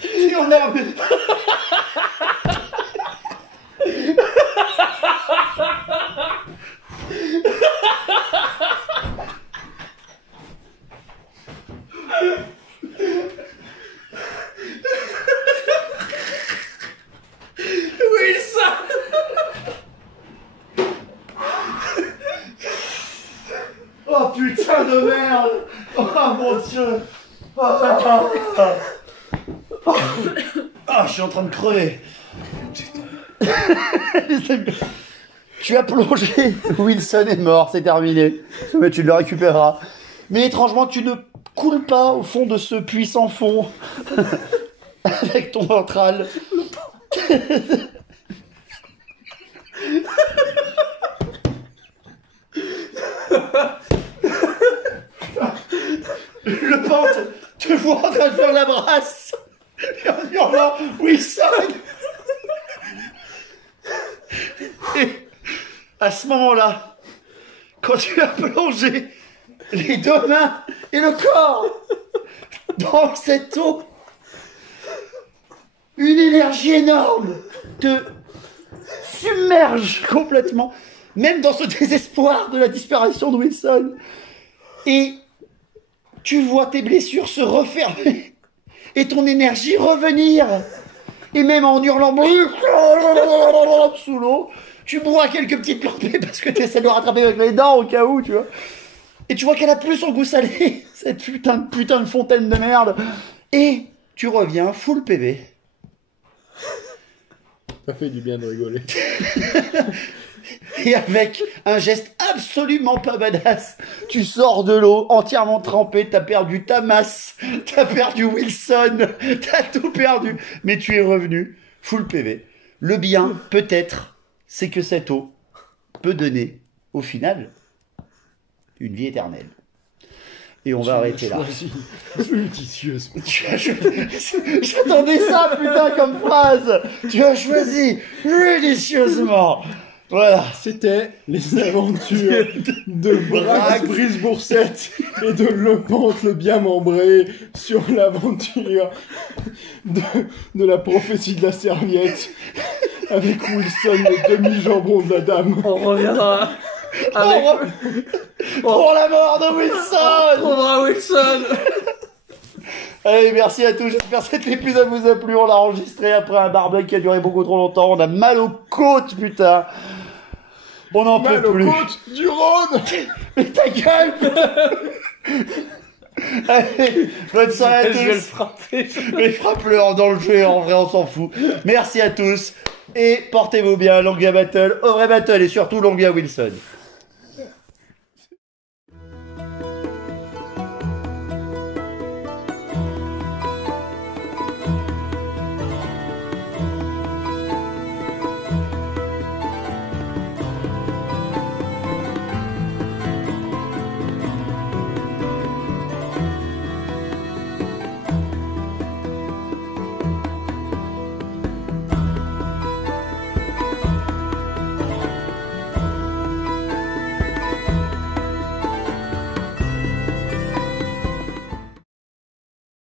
Si on a... Ah, je suis en train de crever. Tu as plongé. Wilson est mort, c'est terminé. Mais tu le récupéreras. Mais étrangement, tu ne coules pas au fond de ce puits sans fond. Avec ton ventral. Le pente te voit en train de faire la brasse. Et en hurlant, Wilson. Et à ce moment-là, quand tu as plongé les deux mains et le corps dans cette eau, une énergie énorme te submerge complètement, même dans ce désespoir de la disparition de Wilson. Et tu vois tes blessures se refermer et ton énergie revenir. Et même en hurlant sous l'eau, tu bois quelques petites gorgées parce que tu essaies de le rattraper avec les dents au cas où, tu vois. Et tu vois qu'elle a plus son goût salé, cette putain de fontaine de merde. Et tu reviens full PV. Ça fait du bien de rigoler. Et avec un geste absolument pas badass, tu sors de l'eau entièrement trempé, t'as perdu ta masse, t'as perdu Wilson, t'as tout perdu. Mais tu es revenu full PV. Le bien, peut-être, c'est que cette eau peut donner, au final, une vie éternelle. Et on va arrêter là. Judicieusement. J'attendais ça, putain, comme phrase. Tu as choisi judicieusement. Voilà. C'était les aventures de Brax Brise-Boursette et de Lepante le bien membré sur l'aventure de la prophétie de la serviette avec Wilson le demi-jambon de la dame. On reviendra avec... Pour la mort de Wilson. On trouvera Wilson. Allez, merci à tous. J'espère que cet épisode vous a plu. On l'a enregistré après un barbecue qui a duré beaucoup trop longtemps. On a mal aux côtes, putain. On n'en peut plus. Mal aux côtes du Rhône. Mais ta gueule, putain. Allez, bonne soirée à tous. Je vais le frapper. Mais frappe-le dans le jeu, en vrai, on s'en fout. Merci à tous. Et portez-vous bien, Longia Battle, au vrai Battle et surtout Longia Wilson.